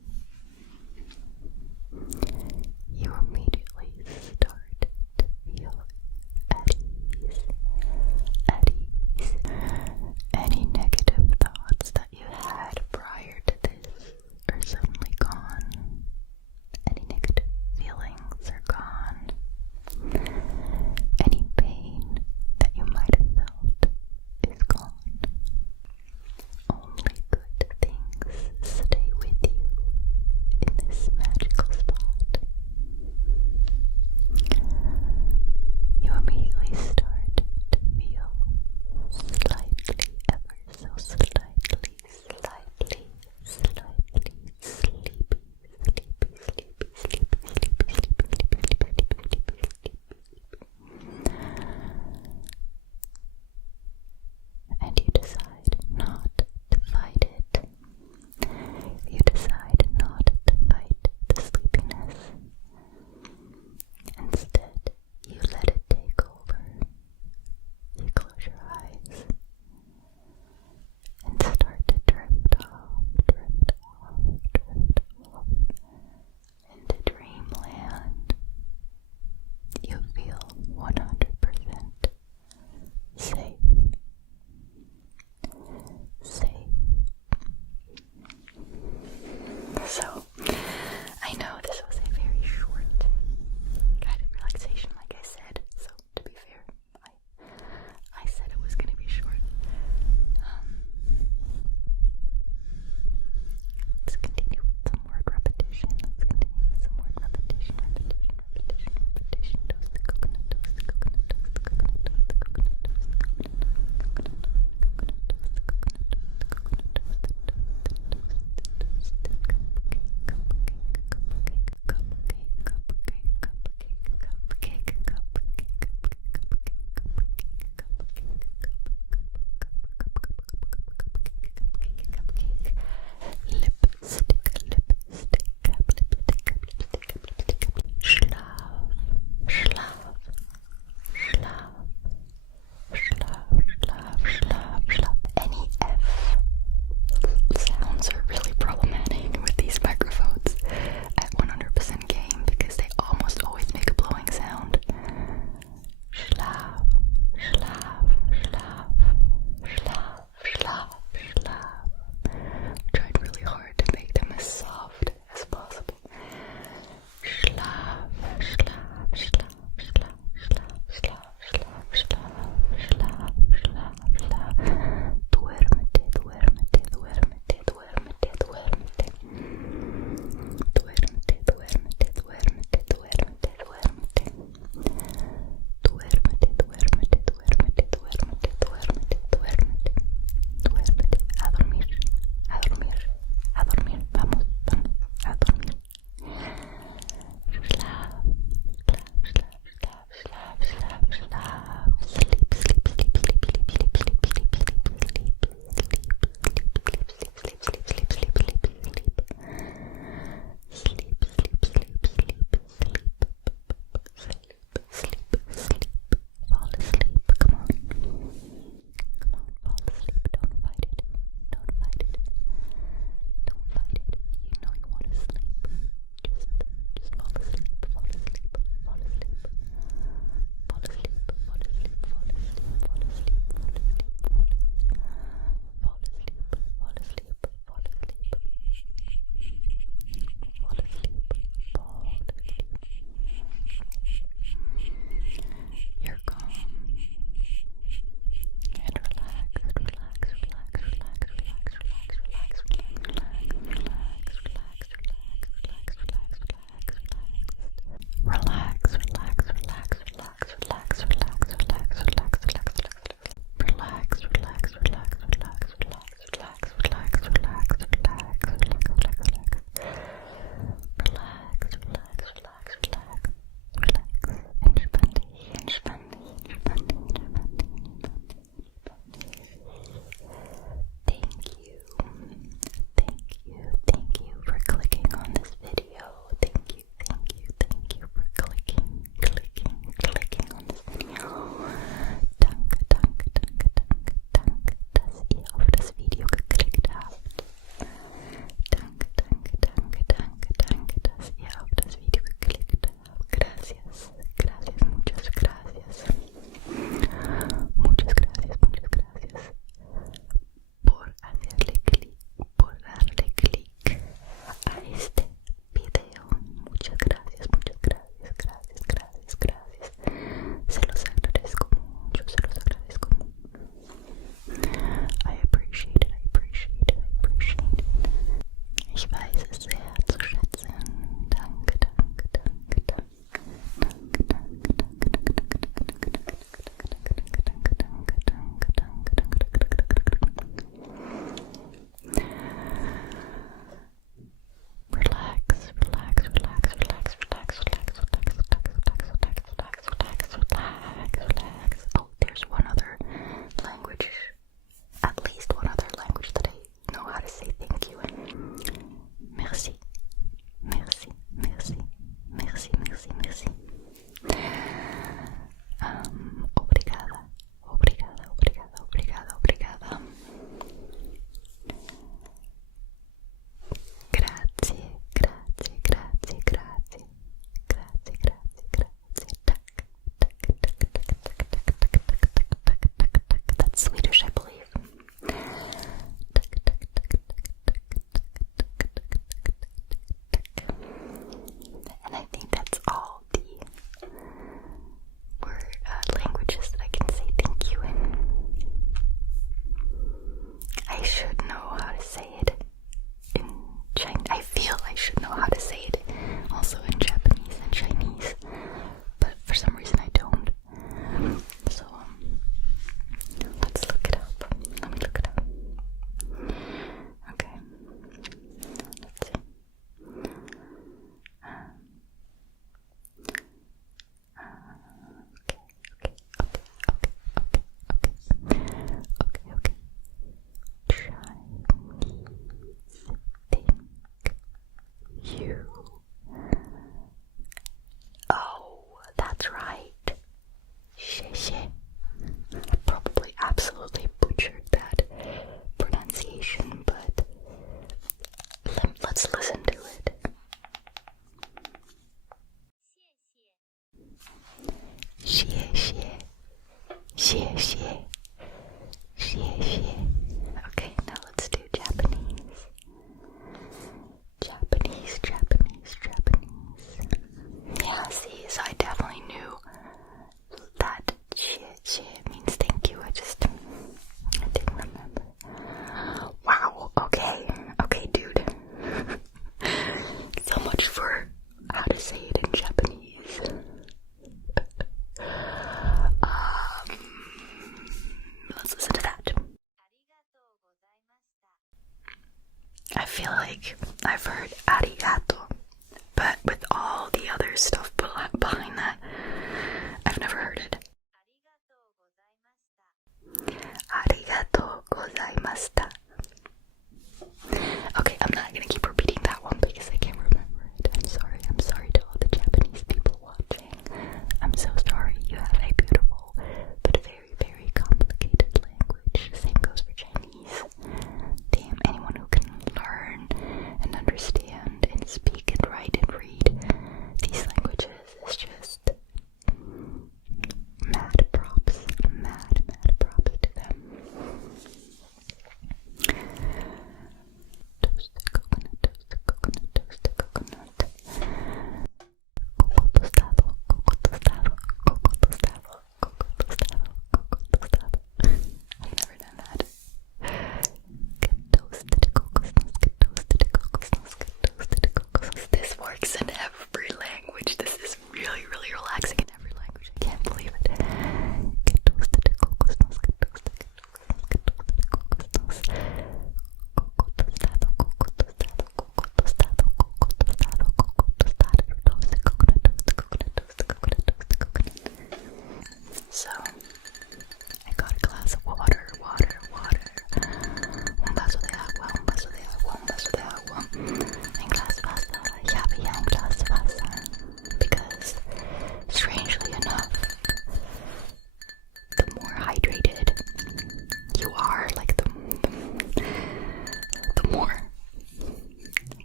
I feel like I've heard arigato, but with all the other stuff behind that, I've never heard it. Arigato gozaimashita. Okay, I'm not gonna keep repeating that one because I can't remember it. I'm sorry to all the Japanese people watching. I'm so sorry. You have a beautiful but very, very complicated language. Same goes for Chinese. Damn, anyone who can learn and understand and speak and write and read these languages is just mad props to them. Toasted coconut, toasted coconut, toasted coconut. Coco tostado, coco tostado, coco tostado, coco tostado, coco tostado. I've never done that. Get toasted cocosnuts, get toasted cocosnuts, get toasted cocosnuts. This works in every language. This is really, really relaxing in every language. I can't believe it. Get toasted cocosnuts, get toasted cocosnuts, get toasted cocosnuts. Coco tostado, coco tostado, coco tostado, coco tostado, coco tostado, toasted coconut, toasted coconut, toasted coconut, toasted coconut. So, I got a glass of water. Un vaso de agua, un vaso de agua, un vaso de agua. En glass pasta, ich habe hier ein Glas Wasser. Because, strangely enough, the more hydrated you are, like the more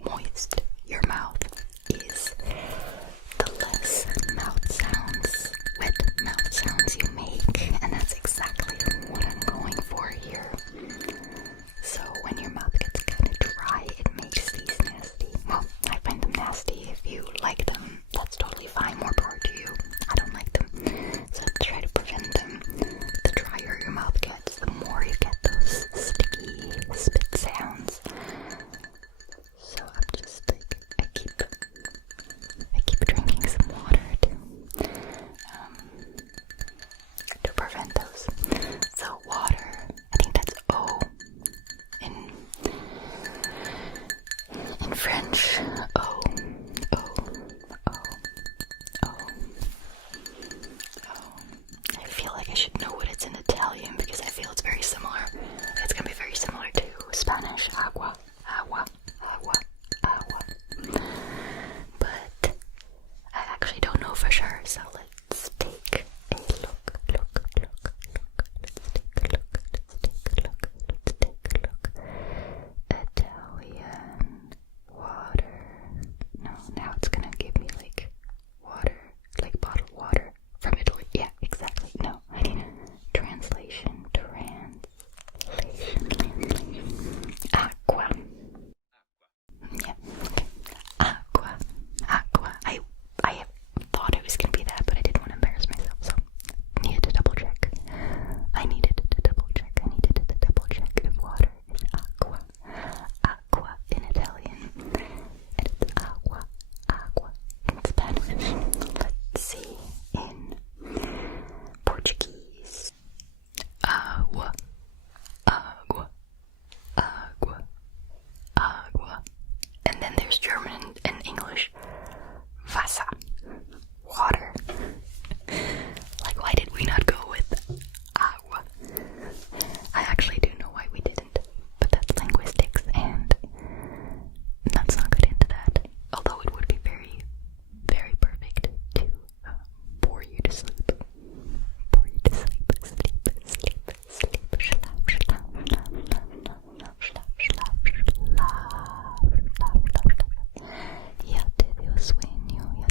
moist your mouth is, the less mouth sounds, wet mouth sounds you make, and that's exactly what I'm going for here. So when your mouth gets kind of dry, it makes these nasty. Well, I find them nasty. If you like them, that's totally fine. More power to you. I don't like them, so try to prevent them. The drier your mouth gets, the more you get those sticky spit sounds. So I'm just like, I keep drinking some water to prevent those. So water, I think that's eau in French. Eau. I feel like I should know what it's in Italian because I feel it's very similar. It's gonna be very similar to Spanish. Agua. But I actually don't know for sure, so let's take a look. Italian water. No, now it's gonna give me like water, like bottled water from Italy. Yeah, exactly. No, I need a translation. Aqua. Yeah, okay. Aqua. I thought it was gonna be that, but I didn't want to embarrass myself, so needed to double check. I needed to double check if water is aqua. Aqua in Italian. And it's agua in Spanish. Let's see in Portuguese. Agua. And then there's German and English. Wasser. Water. Like, why did we not go with agua? I actually do know why we didn't, but that's linguistics, and let's not get into that. Although it would be very, very perfect to bore you to sleep. Ya te dio sueño,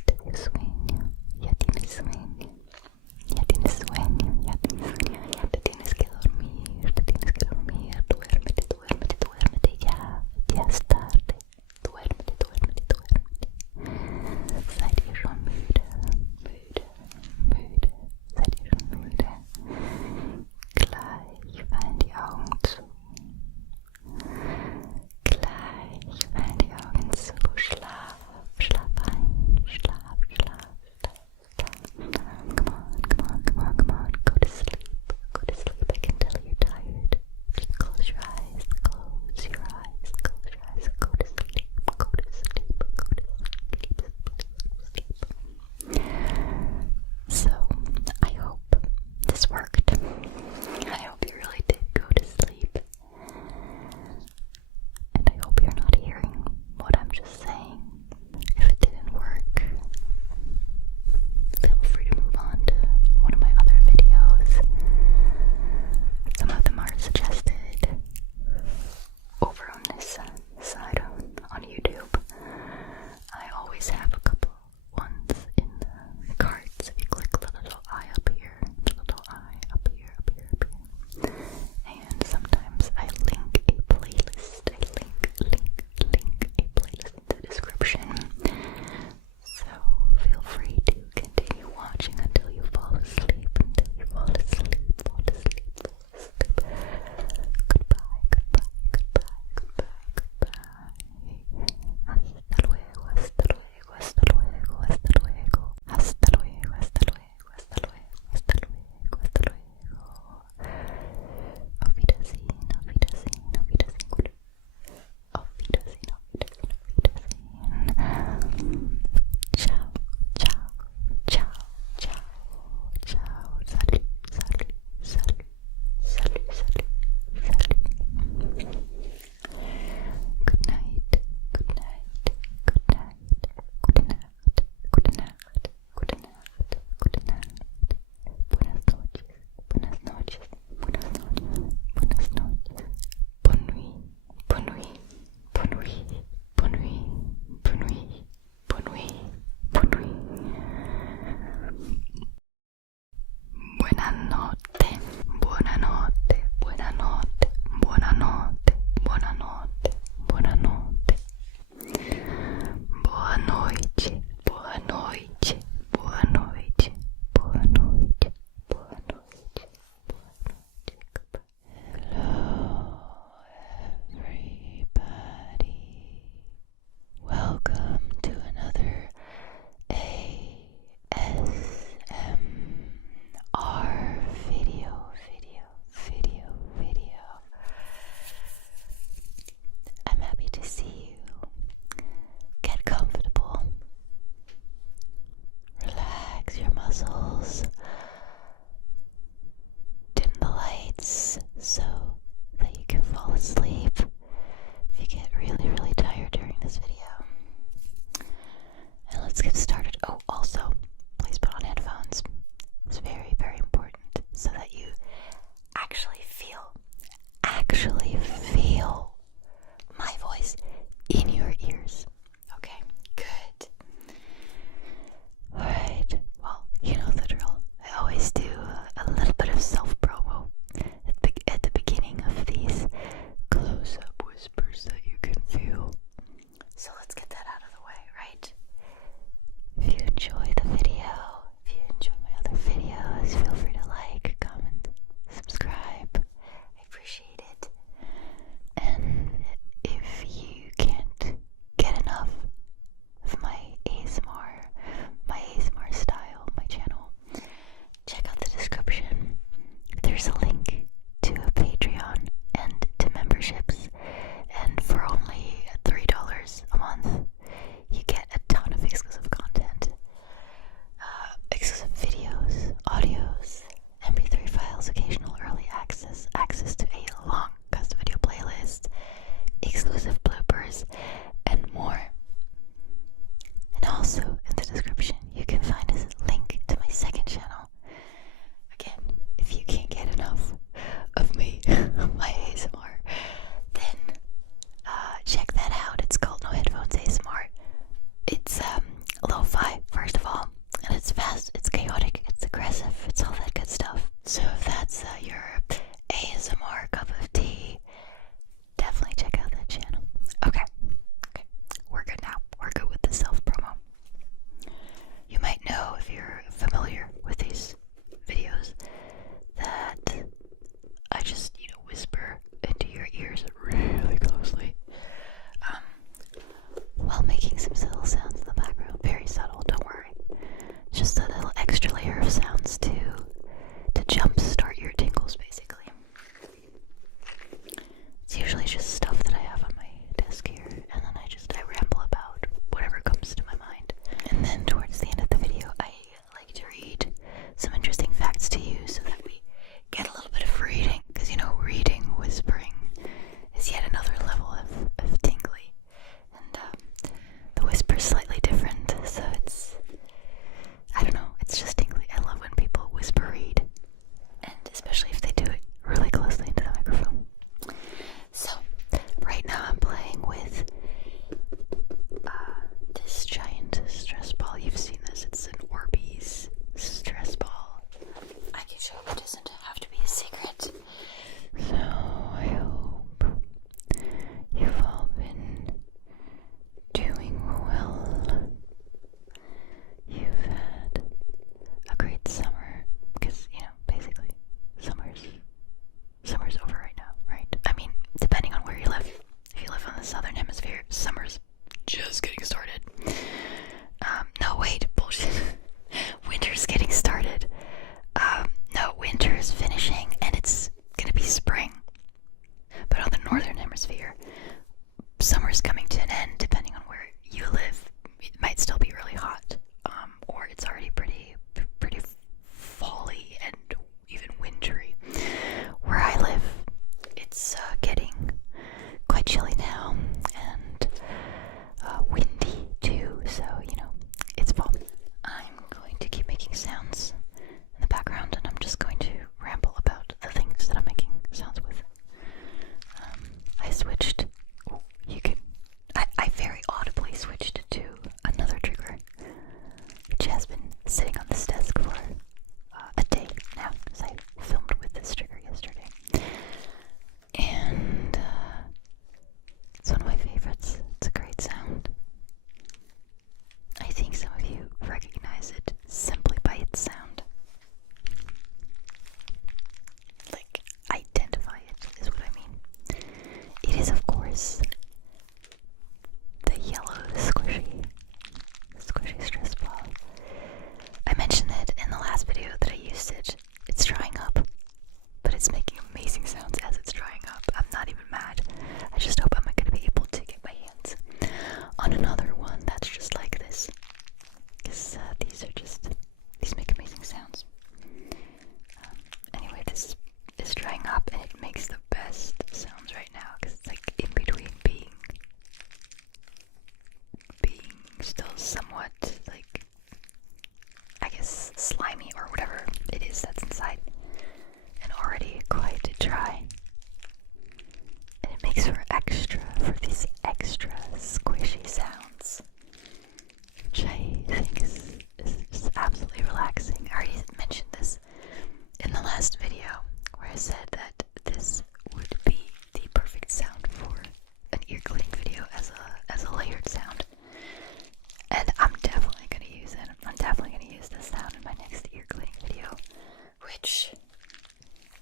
exclusive bloopers, and more. And also in the description you can find a link to my second channel. Again, if you can't get enough of me, my ASMR, then check that out. It's called No Headphones ASMR. It's lo-fi, first of all, and it's fast, it's chaotic, it's aggressive, it's all that good stuff. So if that's your ASMR cup of tea, definitely check out that channel. Okay, we're good now. We're good with the self-promo. You might know, if you're familiar with these videos, that I just, whisper into your ears really closely, while making some subtle sounds in the background. Very subtle, don't worry. Just a little extra layer of sounds to jumpstart your tingles, basically. It's usually just stuff that I have on my desk here, and then I ramble about whatever comes to my mind. And then towards the end of the video, I like to read some interesting facts to you so that we get a little bit of reading, because reading, whispering is yet another level of tingly. And the whisper's slightly different, so I don't know, it's just tingly. I love when people whisper read, and especially if they do it really closely into the microphone. So, right now I'm playing with this giant stress ball. You've seen this, it's an Orbeez stress ball. I can show you, it doesn't have to be a secret. So, I hope you've all been doing well. You've had a great summer, because, basically, summer's over right now, right? I mean, depending on where you live. If you live on the southern hemisphere, summer's just getting started. No, wait, bullshit. Winter's getting started. No, winter is finishing, and it's gonna be spring. But on the northern hemisphere, summer's coming to an end. Depending on where you live, it might still be really hot, or it's already pretty fall-y and even wintry. Where I live, it's getting quite chilly now, and windy too, so it's fall. I'm going to keep making sounds in the background, and I'm just going to ramble about the things that I'm making sounds with. I switched. I very audibly switched to another trigger, which has been sitting on this desk for a day now, because I filmed with this trigger yesterday. And it's one of my favorites. It's a great sound. I think some of you recognize it simply by its sound. Like, identify it is what I mean. It is, of course, the yellow squishy stress ball. I mentioned it in the last video that I used it. It's drying up, but it's making amazing sounds as it's drying up. I'm not even mad. I just hope I'm going to be able to get my hands on another one that's just like this, because these make amazing sounds. Anyway, this is drying up, and it makes the best sounds right now, because it's like in between being still somewhat, like, I guess, slimy or whatever it is that's inside, and already quite dry. And it makes for these extra squishy sounds, which I think is just absolutely relaxing. I already mentioned this in the last video, where I said that this would be the perfect sound for an ear cleaning video as a layered sound. And I'm definitely going to use it. I'm definitely going to use this sound in my next ear cleaning video, which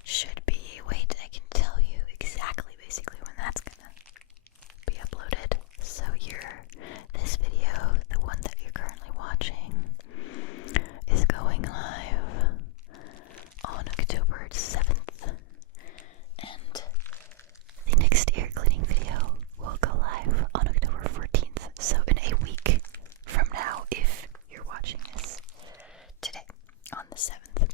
should be, wait, I can tell you exactly basically when that's going to be uploaded. So this video, the one that you're currently watching, is going live on October 7th. And the next ear cleaning video will go live on October 14th. So in a week from now, if you're watching this today on the 7th.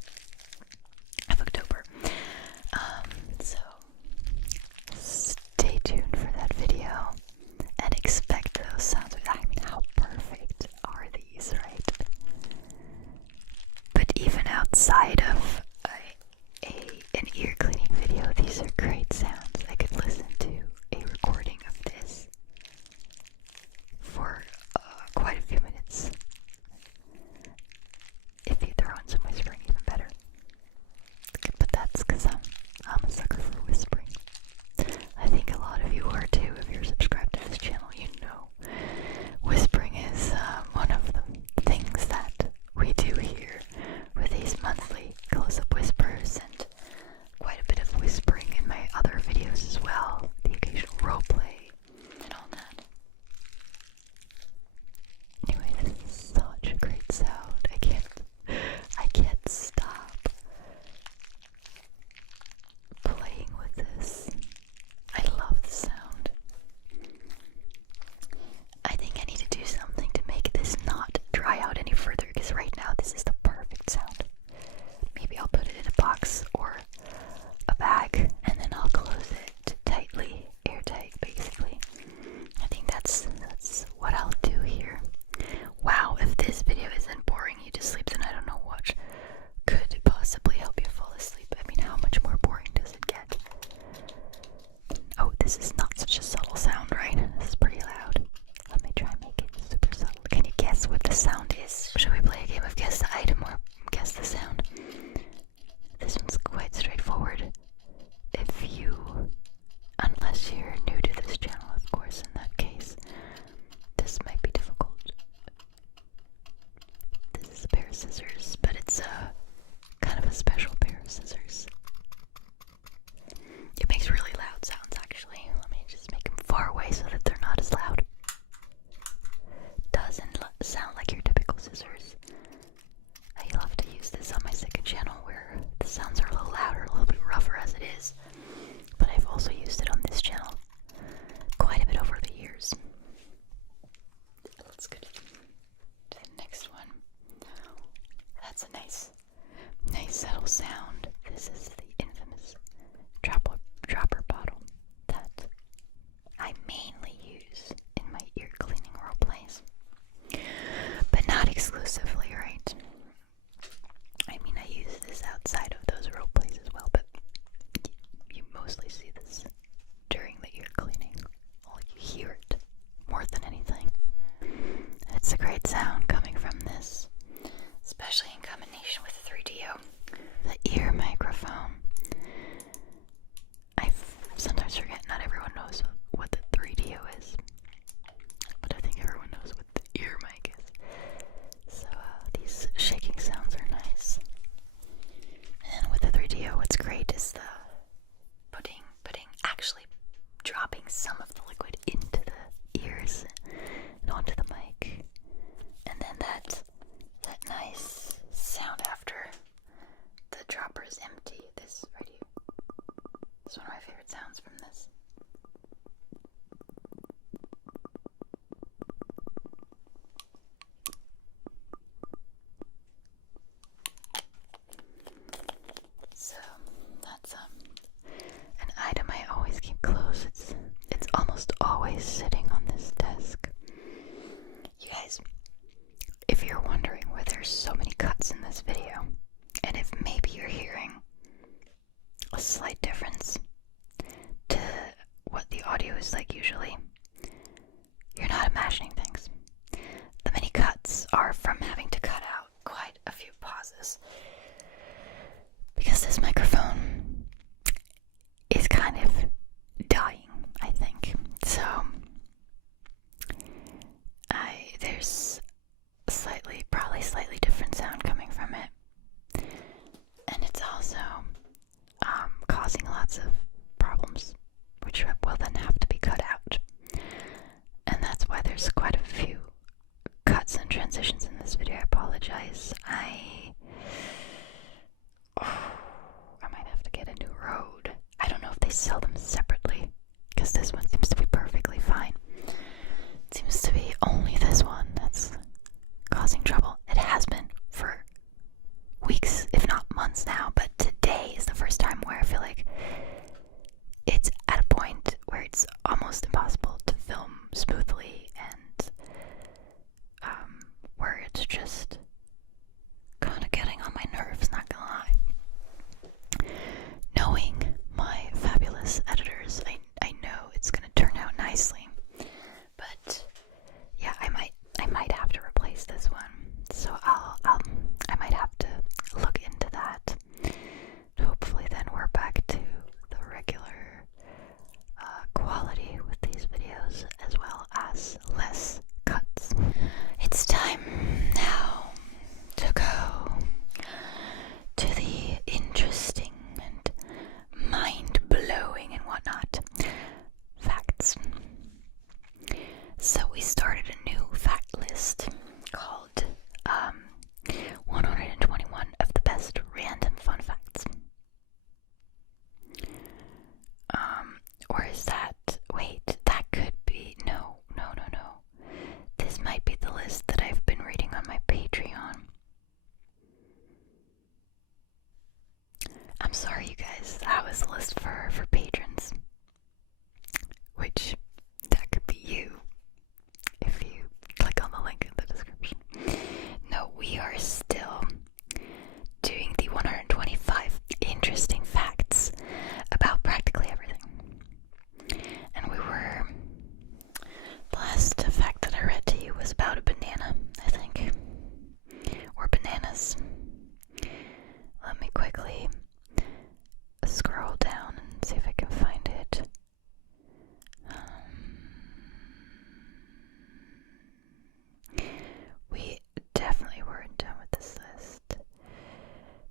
if you're wondering why there's so many cuts in this video, and if maybe you're hearing a slight difference to what the audio is like usually, you're not imagining things. The many cuts are from having to cut out quite a few pauses, because this microphone is kind of dying, I think. So there's probably slightly different sound coming from it, and it's also causing lots of problems, which will then have to be cut out. And that's why there's quite a few cuts and transitions in this video. I apologize. I might have to get a new Rode. I don't know if they sell them separately, because this one seems to be perfectly fine. It seems to be only this one that's causing trouble. It has been for weeks, if not months now, but today is the first time where I feel like it's at a point where it's almost impossible to film smoothly, and where it's just kind of getting on my nerves, not gonna lie. Knowing my fabulous editors, I know it's gonna turn out nicely, but yeah, I might have to replace this one, so I might have to look into that. Hopefully then we're back to the regular quality with these videos, as well as less cuts. It's time now to go to the interesting and mind-blowing and whatnot facts. So we started a new fact list called 121 of the best random fun facts. Or is that, wait, that could be, no. This might be the list that I've been reading on my Patreon. I'm sorry, you guys, that was a list for patrons, which that could be you if you click on the link in the description. No, we are still doing the 125 interesting facts about practically everything. And the last fact that I read to you was about a banana, I think, or bananas. Let me quickly scroll down and see if I can find it. We definitely weren't done with this list.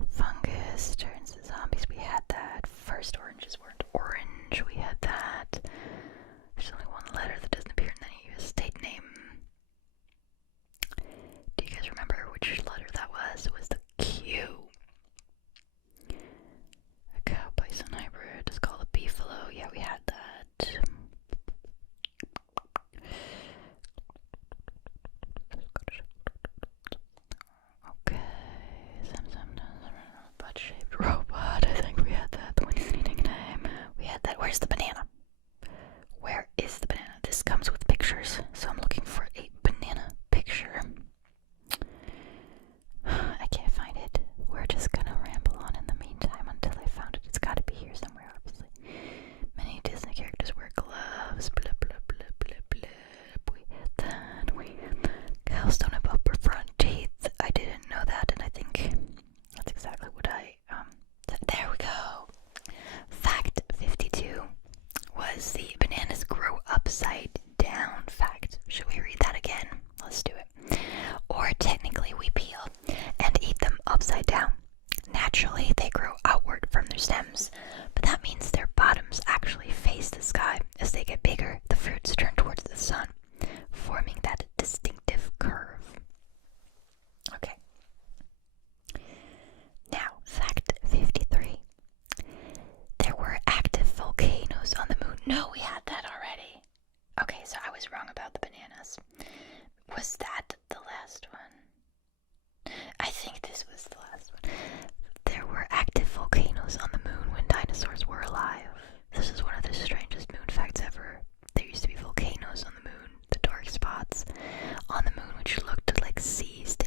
Fungus turns to zombies, we had that. First oranges weren't orange, we had that. There's only one letter that doesn't appear in any state name. Do you guys remember which letter that was? It was the Q. A cow bison hybrid is called a beefalo. Yeah, we had that. Okay, butt-shaped robot. I think we had that. The one eating name. We had that. Where's the banana? Where is the banana? This comes with pictures, so I'm looking for a banana picture. I can't find it. We're just gonna ramble on in the meantime until I found it. It's gotta be here somewhere, obviously. Many Disney characters wear gloves. Blah, blah, blah, blah, blah. We had that. We had that. Cows don't have upper front teeth. I didn't know that, and I think that's exactly what there we go. Fact 52 was the bananas grow upside down fact. Should we read that again? Let's do it. Or technically we peel and eat them upside down. Naturally they grow outward from their stems, but that means their bottoms actually face the sky. As they get bigger, the fruits turn towards the sun, forming that distinctive curve. Okay. Now, fact 53. There were active volcanoes on the moon. No, we had that already. Okay, so I was wrong about the bananas. Was that the last one? I think this was the last one. There were active volcanoes on the moon when dinosaurs were alive. This is one of the strangest moon facts ever. There used to be volcanoes on the moon, the dark spots on the moon which looked like seized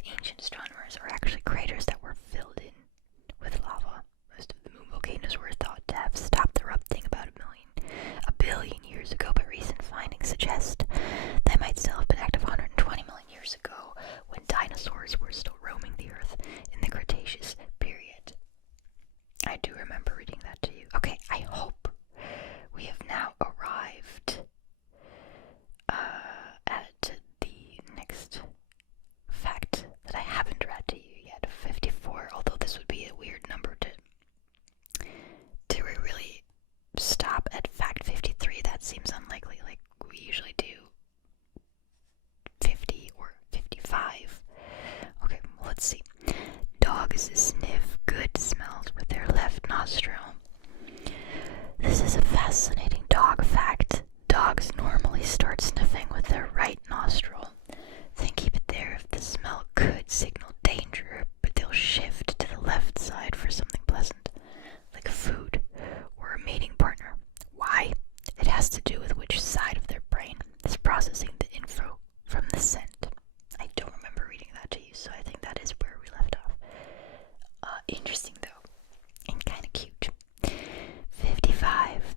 suggest they might still have been active 120 million years ago when dinosaurs were still roaming the earth in the Cretaceous period. I do remember reading that to you. Okay, I hope we have now arrived at the next fact that I haven't read to you yet, 54, although this would be a weird number to we really stop at fact 53. That seems unlikely. Like, we usually do 50 or 55. Okay, let's see. Dogs sniff good smells with their left nostril. This is a fascinating dog fact. Dogs normally start sniffing with their right nostril. Then keep it there if the smell could signal danger, but they'll shift to the left side for something pleasant, like food or a mating partner. Why? It has to do with which side of their brain is processing the info from the scent. I don't remember reading that to you, so I think that is where we left off. Interesting though, and kind of cute. 55.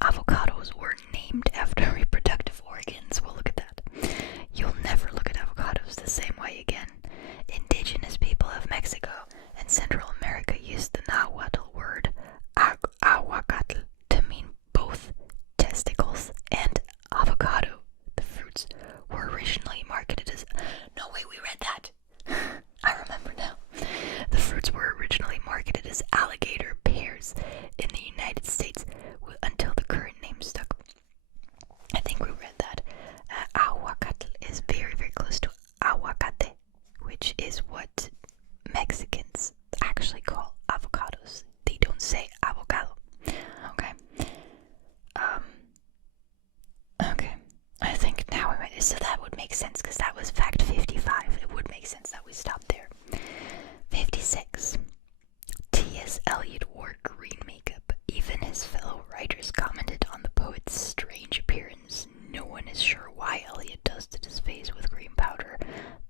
Avocados were named after reproductive organs. Well, look at that. You'll never look at avocados the same way again. Indigenous people of Mexico and Central America used the Nahuatl word aguacatl to mean both testicles and avocado. The fruits were originally marketed as... No way, we read that. I remember now. The fruits were originally marketed as alligator pears in the United States until the current name stuck. I think we read that. Aguacatl is very, very close to aguacate, which is what Mexicans actually call avocados. They don't say avocado. Okay. Okay. I think now we might. So that would make sense because that was fact 55. It would make sense that we stopped there. 56. T.S. Eliot wore green makeup. Even his fellow writers commented on the poet's strange appearance. No one is sure why Eliot dusted his face with green powder,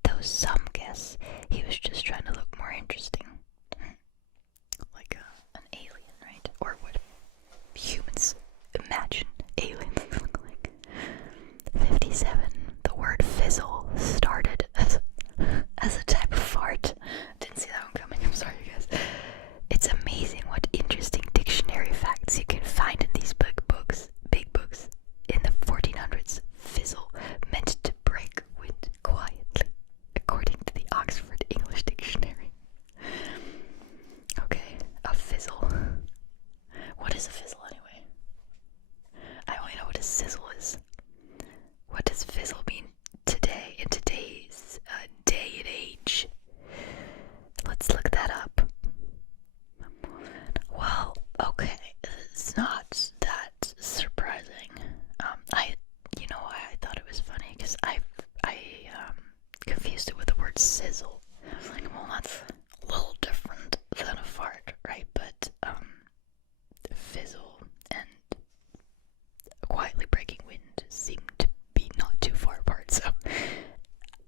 though some guess he was just trying to look more interesting. Like an alien, right? Or what humans imagine aliens look like. 57. The word fizzle started as a type of fart. Didn't see that one coming. I'm sorry, you guys. It's amazing what interesting dictionary facts you can find in these big books. In the 1400s, fizzle meant to break wind quietly, according to the Oxford English Dictionary. Okay, a fizzle. What is a fizzle anyway? I only know what a sizzle is. What does fizzle mean today, in today's day and age? Let's look that up. Well, okay, it's not that surprising. I thought it was funny because I confused it with the word sizzle. I was like, well, that's a little different than a fart, right? But fizzle and quietly breaking wind seem to be not too far apart, so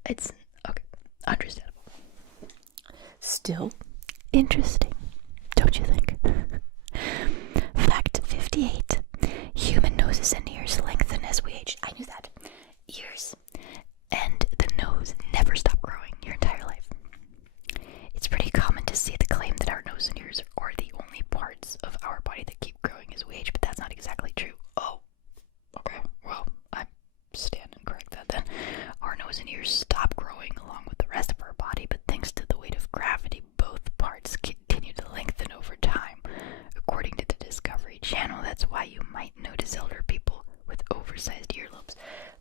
it's okay, understandable. Still interesting, don't you think? Fact 58. Human noses and ears lengthen as we age. I knew that. Ears and the nose never stop growing your entire life. It's pretty common to see the claim that our nose and ears are the only parts of our body that keep growing as we age, but that's not exactly true. Oh, okay. Well, I'm standing correct that then. Our nose and ears stop growing along with the rest of our body, but thanks to the weight of gravity, both parts continue to lengthen over time. According to the Discovery Channel, that's why you might notice elder people with oversized earlobes.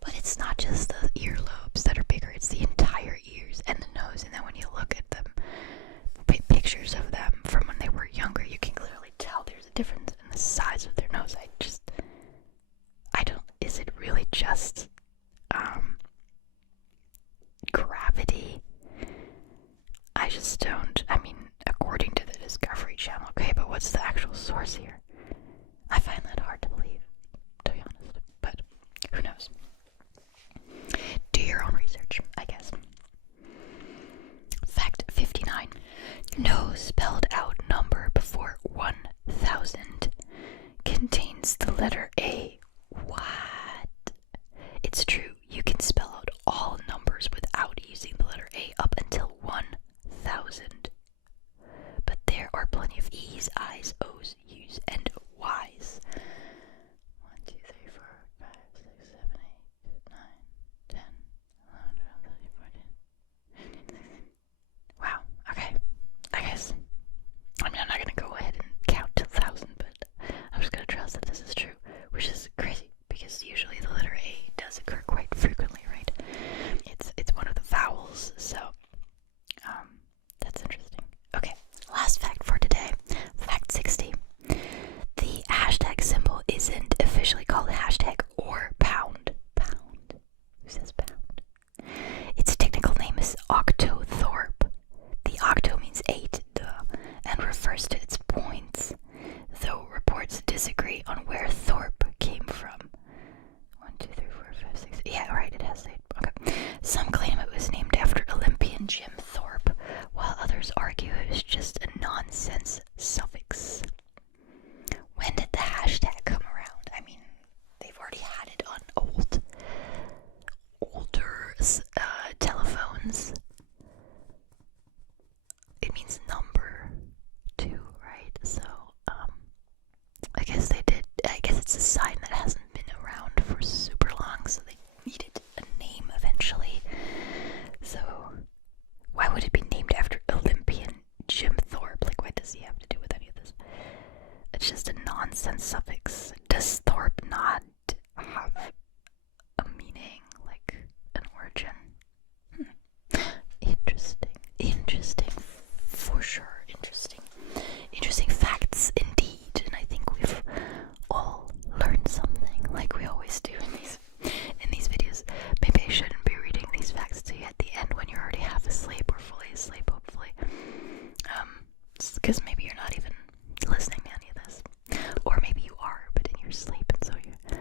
But it's not just the earlobes that are bigger, it's the entire ears and the nose. And then when you look at them, pictures of them from when they were younger, you can clearly tell there's a difference in the size of their nose. Is it really just gravity? I just don't. I mean, according to the Discovery Channel, okay, but what's the actual source here? I find that hard to believe, to be honest, but who knows? Do your own research, I guess. Fact 59. No spelled out number before 1000 contains the letter A. What? octothorpe. The octo means 8, duh, and refers to its points, though reports disagree on where Thorpe came from. 1, 2, 3, 4, 5, 6. Yeah, right, it has 8. Okay. Some claim it was named after Olympian Jim Thorpe, while others argue it was just a nonsense suffix. When did the hashtag come around? I mean, they've already had it on older telephones. It means number too, right? So, I guess they did. I guess it's a sign that hasn't been around for super long, so they needed a name eventually. So, why would it be named after Olympian Jim Thorpe? Like, what does he have to do with any of this? It's just a nonsense suffix. Does Thorpe not have a meaning, like an origin? Interesting, for sure. Interesting facts indeed. And I think we've all learned something, like we always do in these videos. Maybe I shouldn't be reading these facts to you at the end when you're already half asleep or fully asleep, hopefully. Because maybe you're not even listening to any of this. Or maybe you are, but in your sleep, and so you're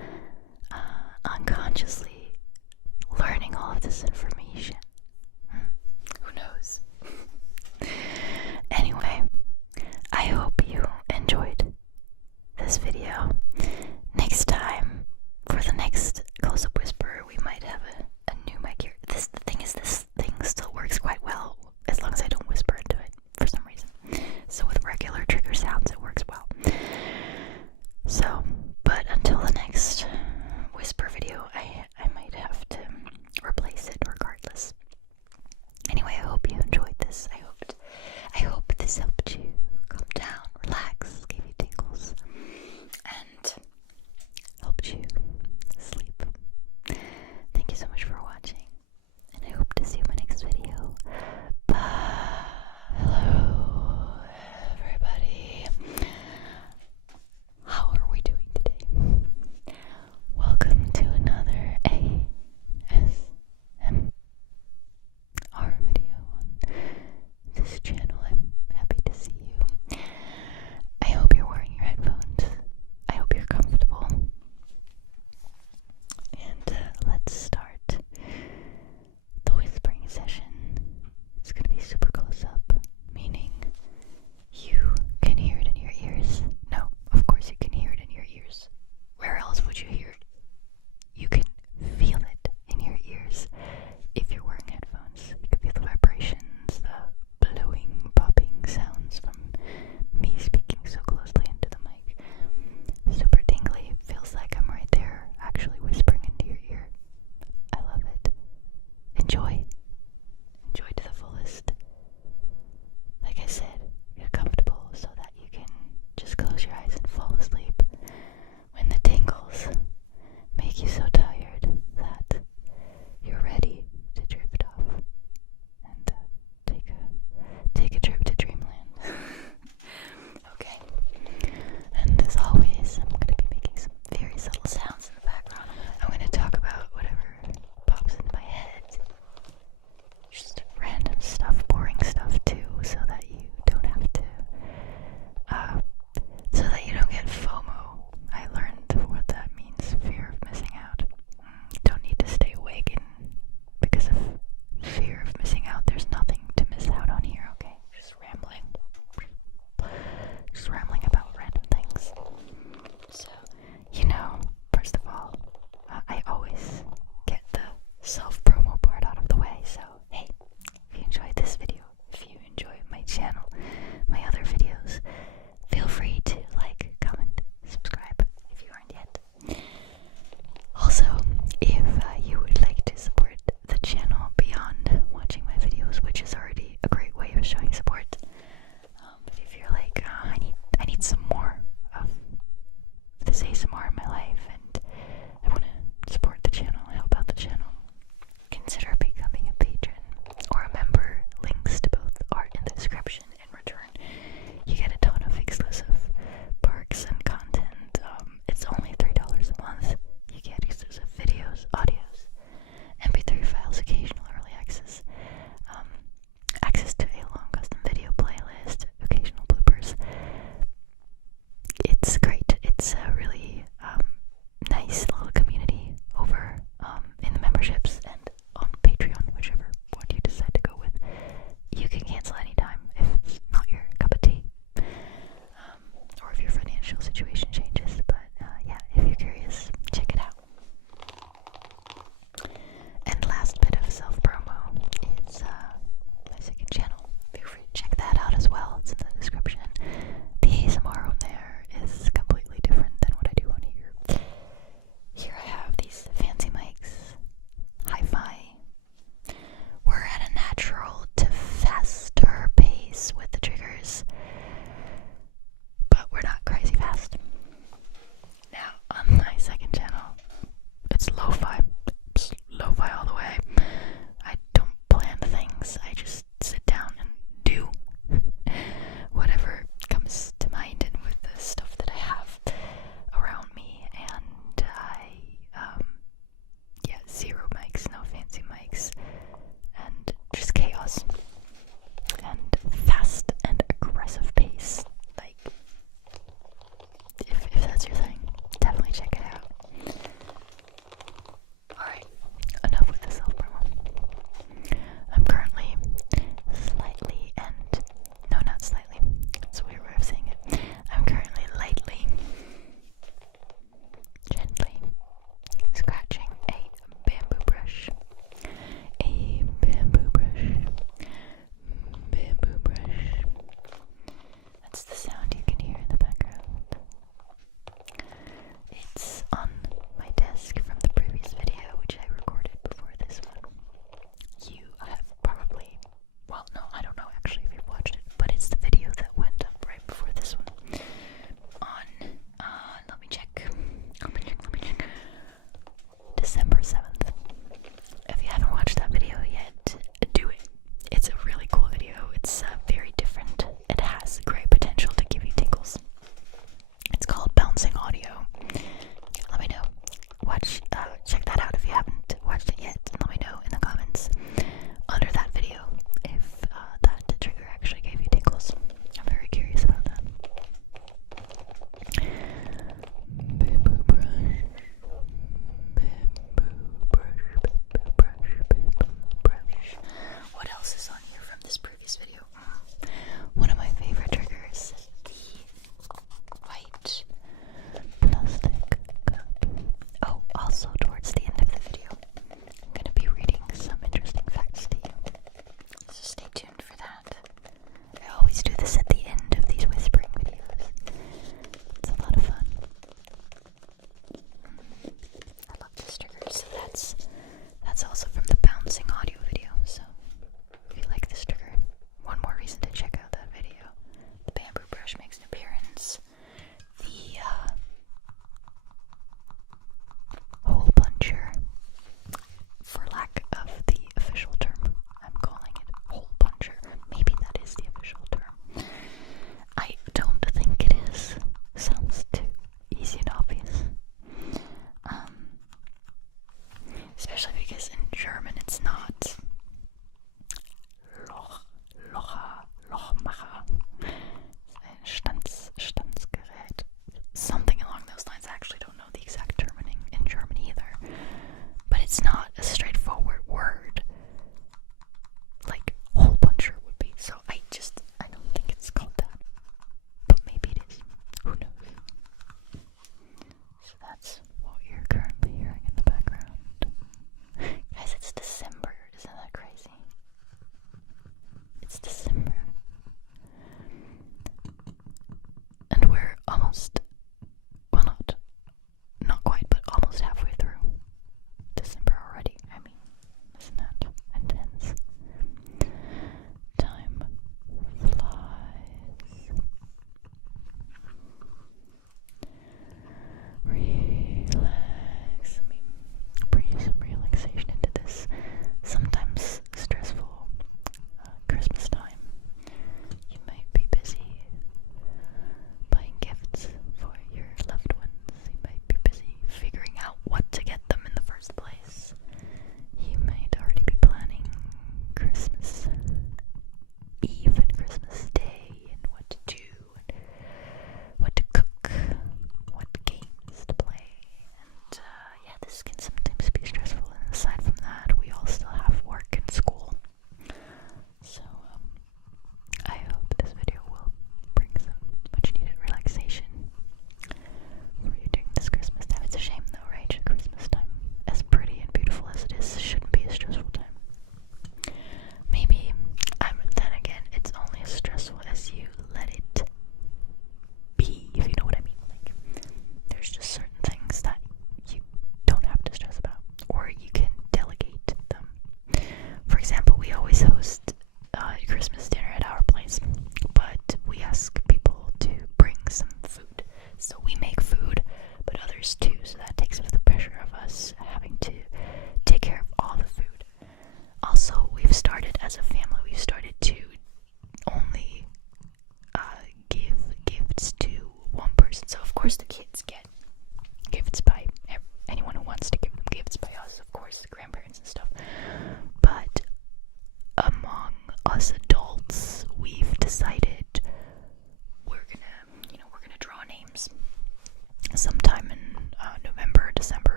unconsciously learning all of this information. Who knows? Anyway, I hope you enjoyed this video. Next time, for the next close-up whisper, we might have a new mic here. The thing is, this thing still works quite well, as long as I don't whisper into it, for some reason. So with regular trigger sounds, it works well. So, but until the next whisper video, I might have to replace it regardless. Anyway, I hope you enjoyed this. I hope this helped you calm down, relax, gave you tingles, and helped you sleep. Thank you so much for watching, and I hope to see you in my next video. Bye. Hello, everybody. How are we doing today? Welcome to another ASMR video on this channel. I'm happy to see you. I hope you're wearing your headphones. I hope you're comfortable. And let's start the whispering session. It's gonna be super close up, meaning you can hear it in your ears. No, of course you can hear it in your ears. Where else would you hear it? You can feel it in your ears if you're wearing headphones. You can feel the vibrations, the blowing, popping sounds from me speaking so closely into the mic. Super tingly. Feels like I'm right there, actually whispering into your ear. I love it. Enjoy. Enjoy to the fullest. Like I said, get comfortable so that you can just close your eyes and fall asleep when the tingles make you so tired that you're ready to drift off and take a trip to dreamland. Okay. And as always, I'm going to be making some very subtle sounds in the background. I'm going to talk about whatever pops into my head. Just random stuff, boring stuff too, so that you don't have to, so that you don't get FOMO. I learned what that means, fear of missing out. You don't need to stay awake because of fear of missing out. There's nothing to miss out on here, okay? Just rambling about random things. So, first of all, I always get the self-promo part out of the way, so hey, if you enjoyed this video, if you enjoy my channel, my other videos, feel free to like, comment, subscribe if you aren't yet. Also, if you would like to support the channel beyond watching my videos, which is already a great way of showing support, but if you're like, I need some more of this ASMR in my life, and I want to support the channel, help out the channel, consider becoming a patron or a member. Links to both are in the description. In return, you get a ton of exclusive perks and content. It's only $3 a month. You get exclusive videos, audios, MP3 files, occasional early access, this video. One of my favorite triggers, the white plastic cup. Oh, also towards the end of the video, I'm going to be reading some interesting facts to you. So stay tuned for that. I always do this at the end of these whispering videos. It's a lot of fun. I love this trigger. So that's also from the bouncing audio video. So if you like this trigger, one more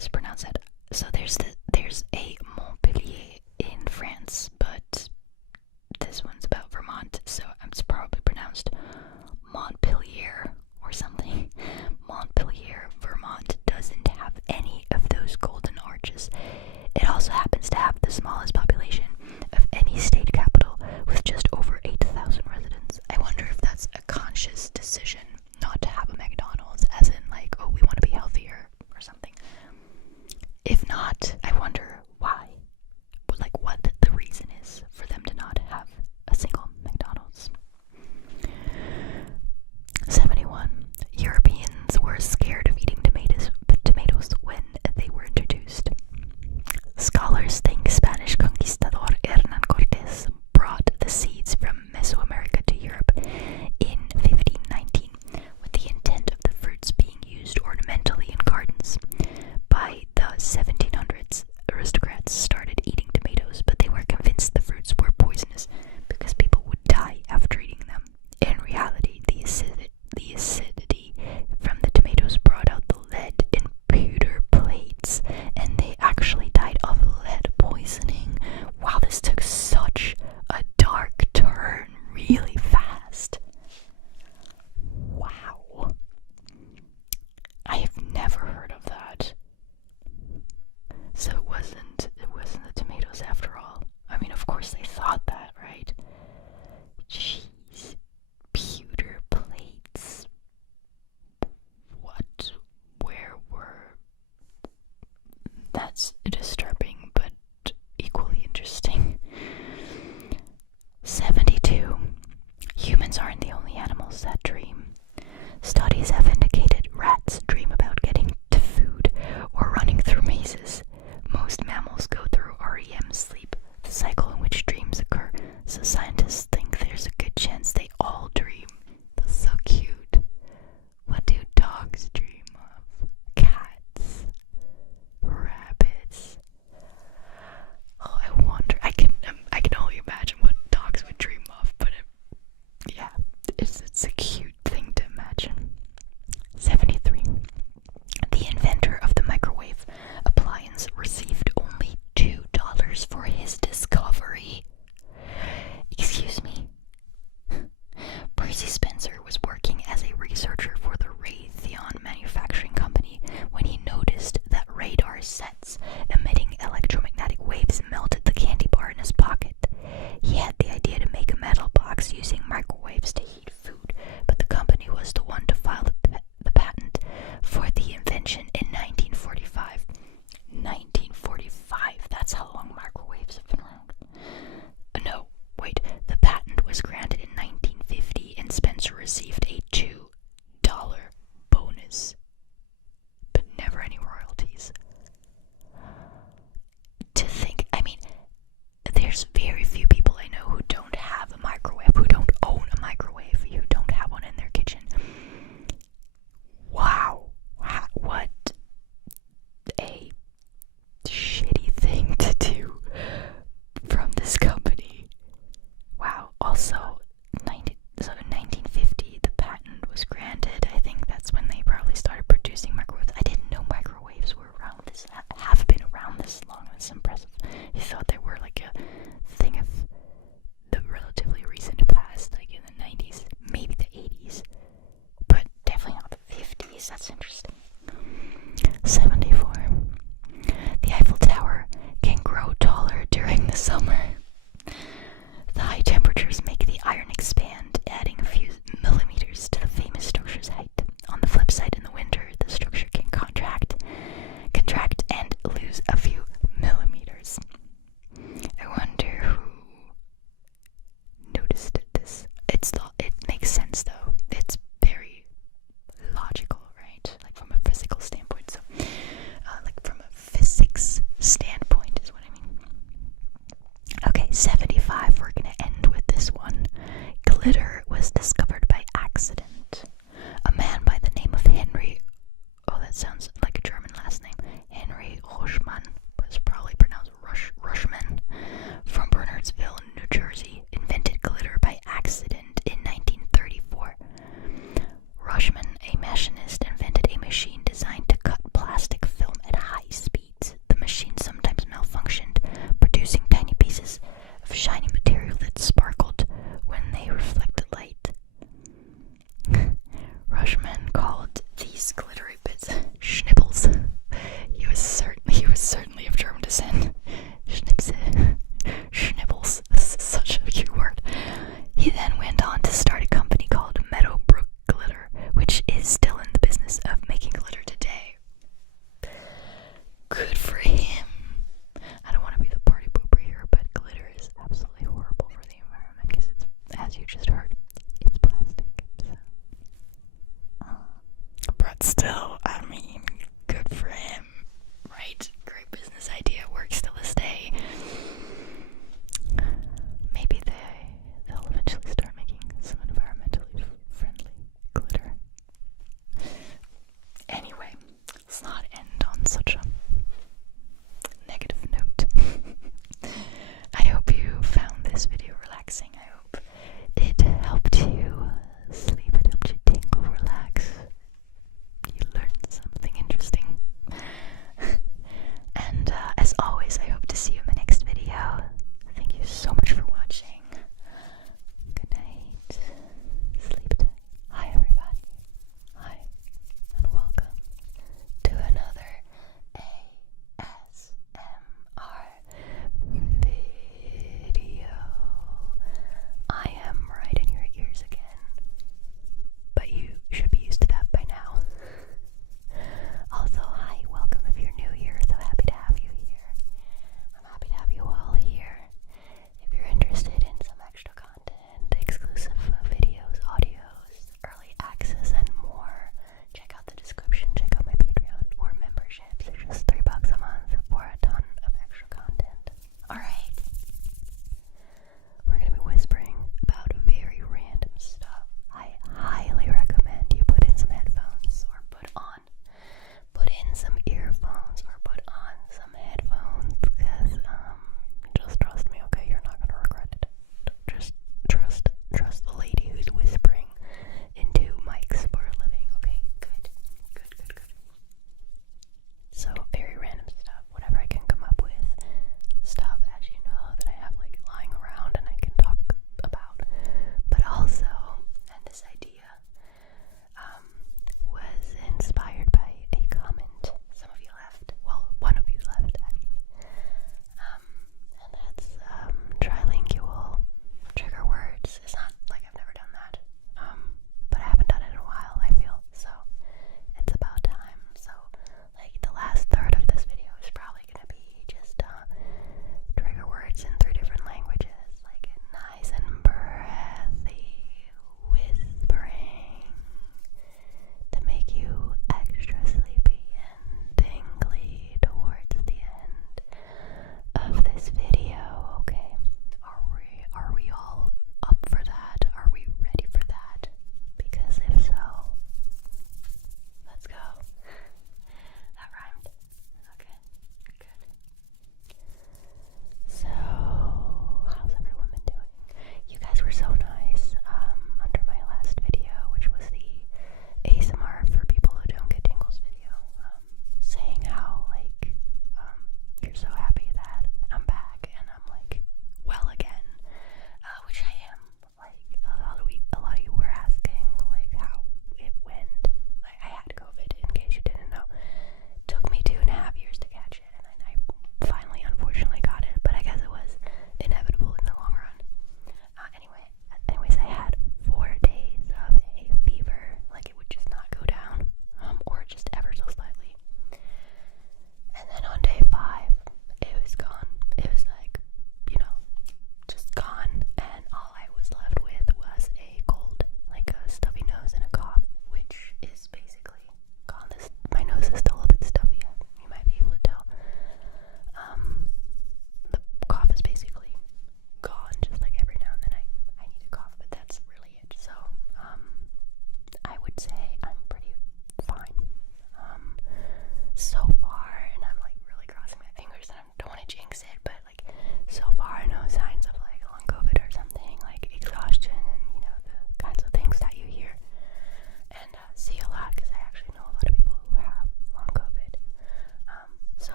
guys pronounce that. So there's a Montpellier in France, but this one's about Vermont, so it's probably pronounced Montpellier or something. Montpellier, Vermont doesn't have any of those golden arches. It also happens to have the smallest population of any state capital, with just over 8,000 residents. I wonder if that's a conscious decision not to have a McDonald's, as in like, oh, we want to be healthier or something. If not, I wonder why. Like, what the reason is for them to not have a single McDonald's. 71. Europeans were scared of eating tomatoes when they were introduced. Scholars think Spanish conquistador Hernán Cortés brought the seeds from Mesoamerica to Europe in 1519 with the intent of the fruits being used ornamentally in gardens. By the 1700s, aristocrats started eating tomatoes, but they were convinced the fruits were poisonous because people would die after eating them. In reality, the acidity from the tomatoes brought out the lead in pewter plates, and they actually died of lead poisoning. Wow, this took such a dark turn really fast. Wow. I have never heard of that. So it wasn't the tomatoes after all. I mean, of course they thought that, right? Jeez. Pewter plates. What? Where were... That's disturbing, but equally interesting. 72. Humans aren't the only animals that dream. Studies have indicated rats dream about getting to food or running through mazes. Most mammals go through REM sleep, the cycle in which dreams occur, so scientists think there's a good chance they all dream. That's so cute. What do dogs dream of? Cats? Rabbits? Oh, I wonder. I can only imagine what dogs would dream of, but yeah, it's a cute thing to imagine. 73. The inventor of the microwave appliance received only $2 for his discovery. Excuse me. Percy Spencer was working as a researcher for the Raytheon Manufacturing Company when he noticed that radar sets emitting electromagnetic waves melted the candy bar in his pocket. He had the idea to make a metal box using microwaves to heat food, but the company was the one to file the patent for the invention in 1945. 1945, that's how long microwaves have been around. No, wait, the patent was granted in 1950 and Spencer received a $2 bonus, but never any royalties. To think, I mean, there's very few people I know who don't have a microwave, who don't own a microwave, who don't have one in their kitchen. Wow, what a shitty thing to do from this company. Wow. Also, so in 1950, the patent was granted. I think that's when they probably started producing microwaves. I didn't know microwaves were around this, have been around this long. That's impressive. You thought they were like a thing of the relatively recent past, like in the 90s, maybe the 80s, but definitely not the 50s. That's interesting. 74. The Eiffel Tower can grow taller during the summer. The high temperatures make the iron expand, adding a few millimeters to the famous structure's height. On the flip side, in the winter, the structure can contract, and lose a few millimeters. I wonder who noticed this. It makes sense though. It's very logical, right? Like from a physical standpoint. So, like from a physics standpoint is what I mean. Okay, 75. We're gonna end with this one. Glitter was discovered by accident. A man by the name of Henry. Oh, that sounds like a German last name. Henry Ruschmann, but it's probably pronounced Rushman, from Bernardsville, New Jersey, invented glitter by accident in 1934. Rushman, a machinist, invented a machine designed to cut plastic film at high good for you.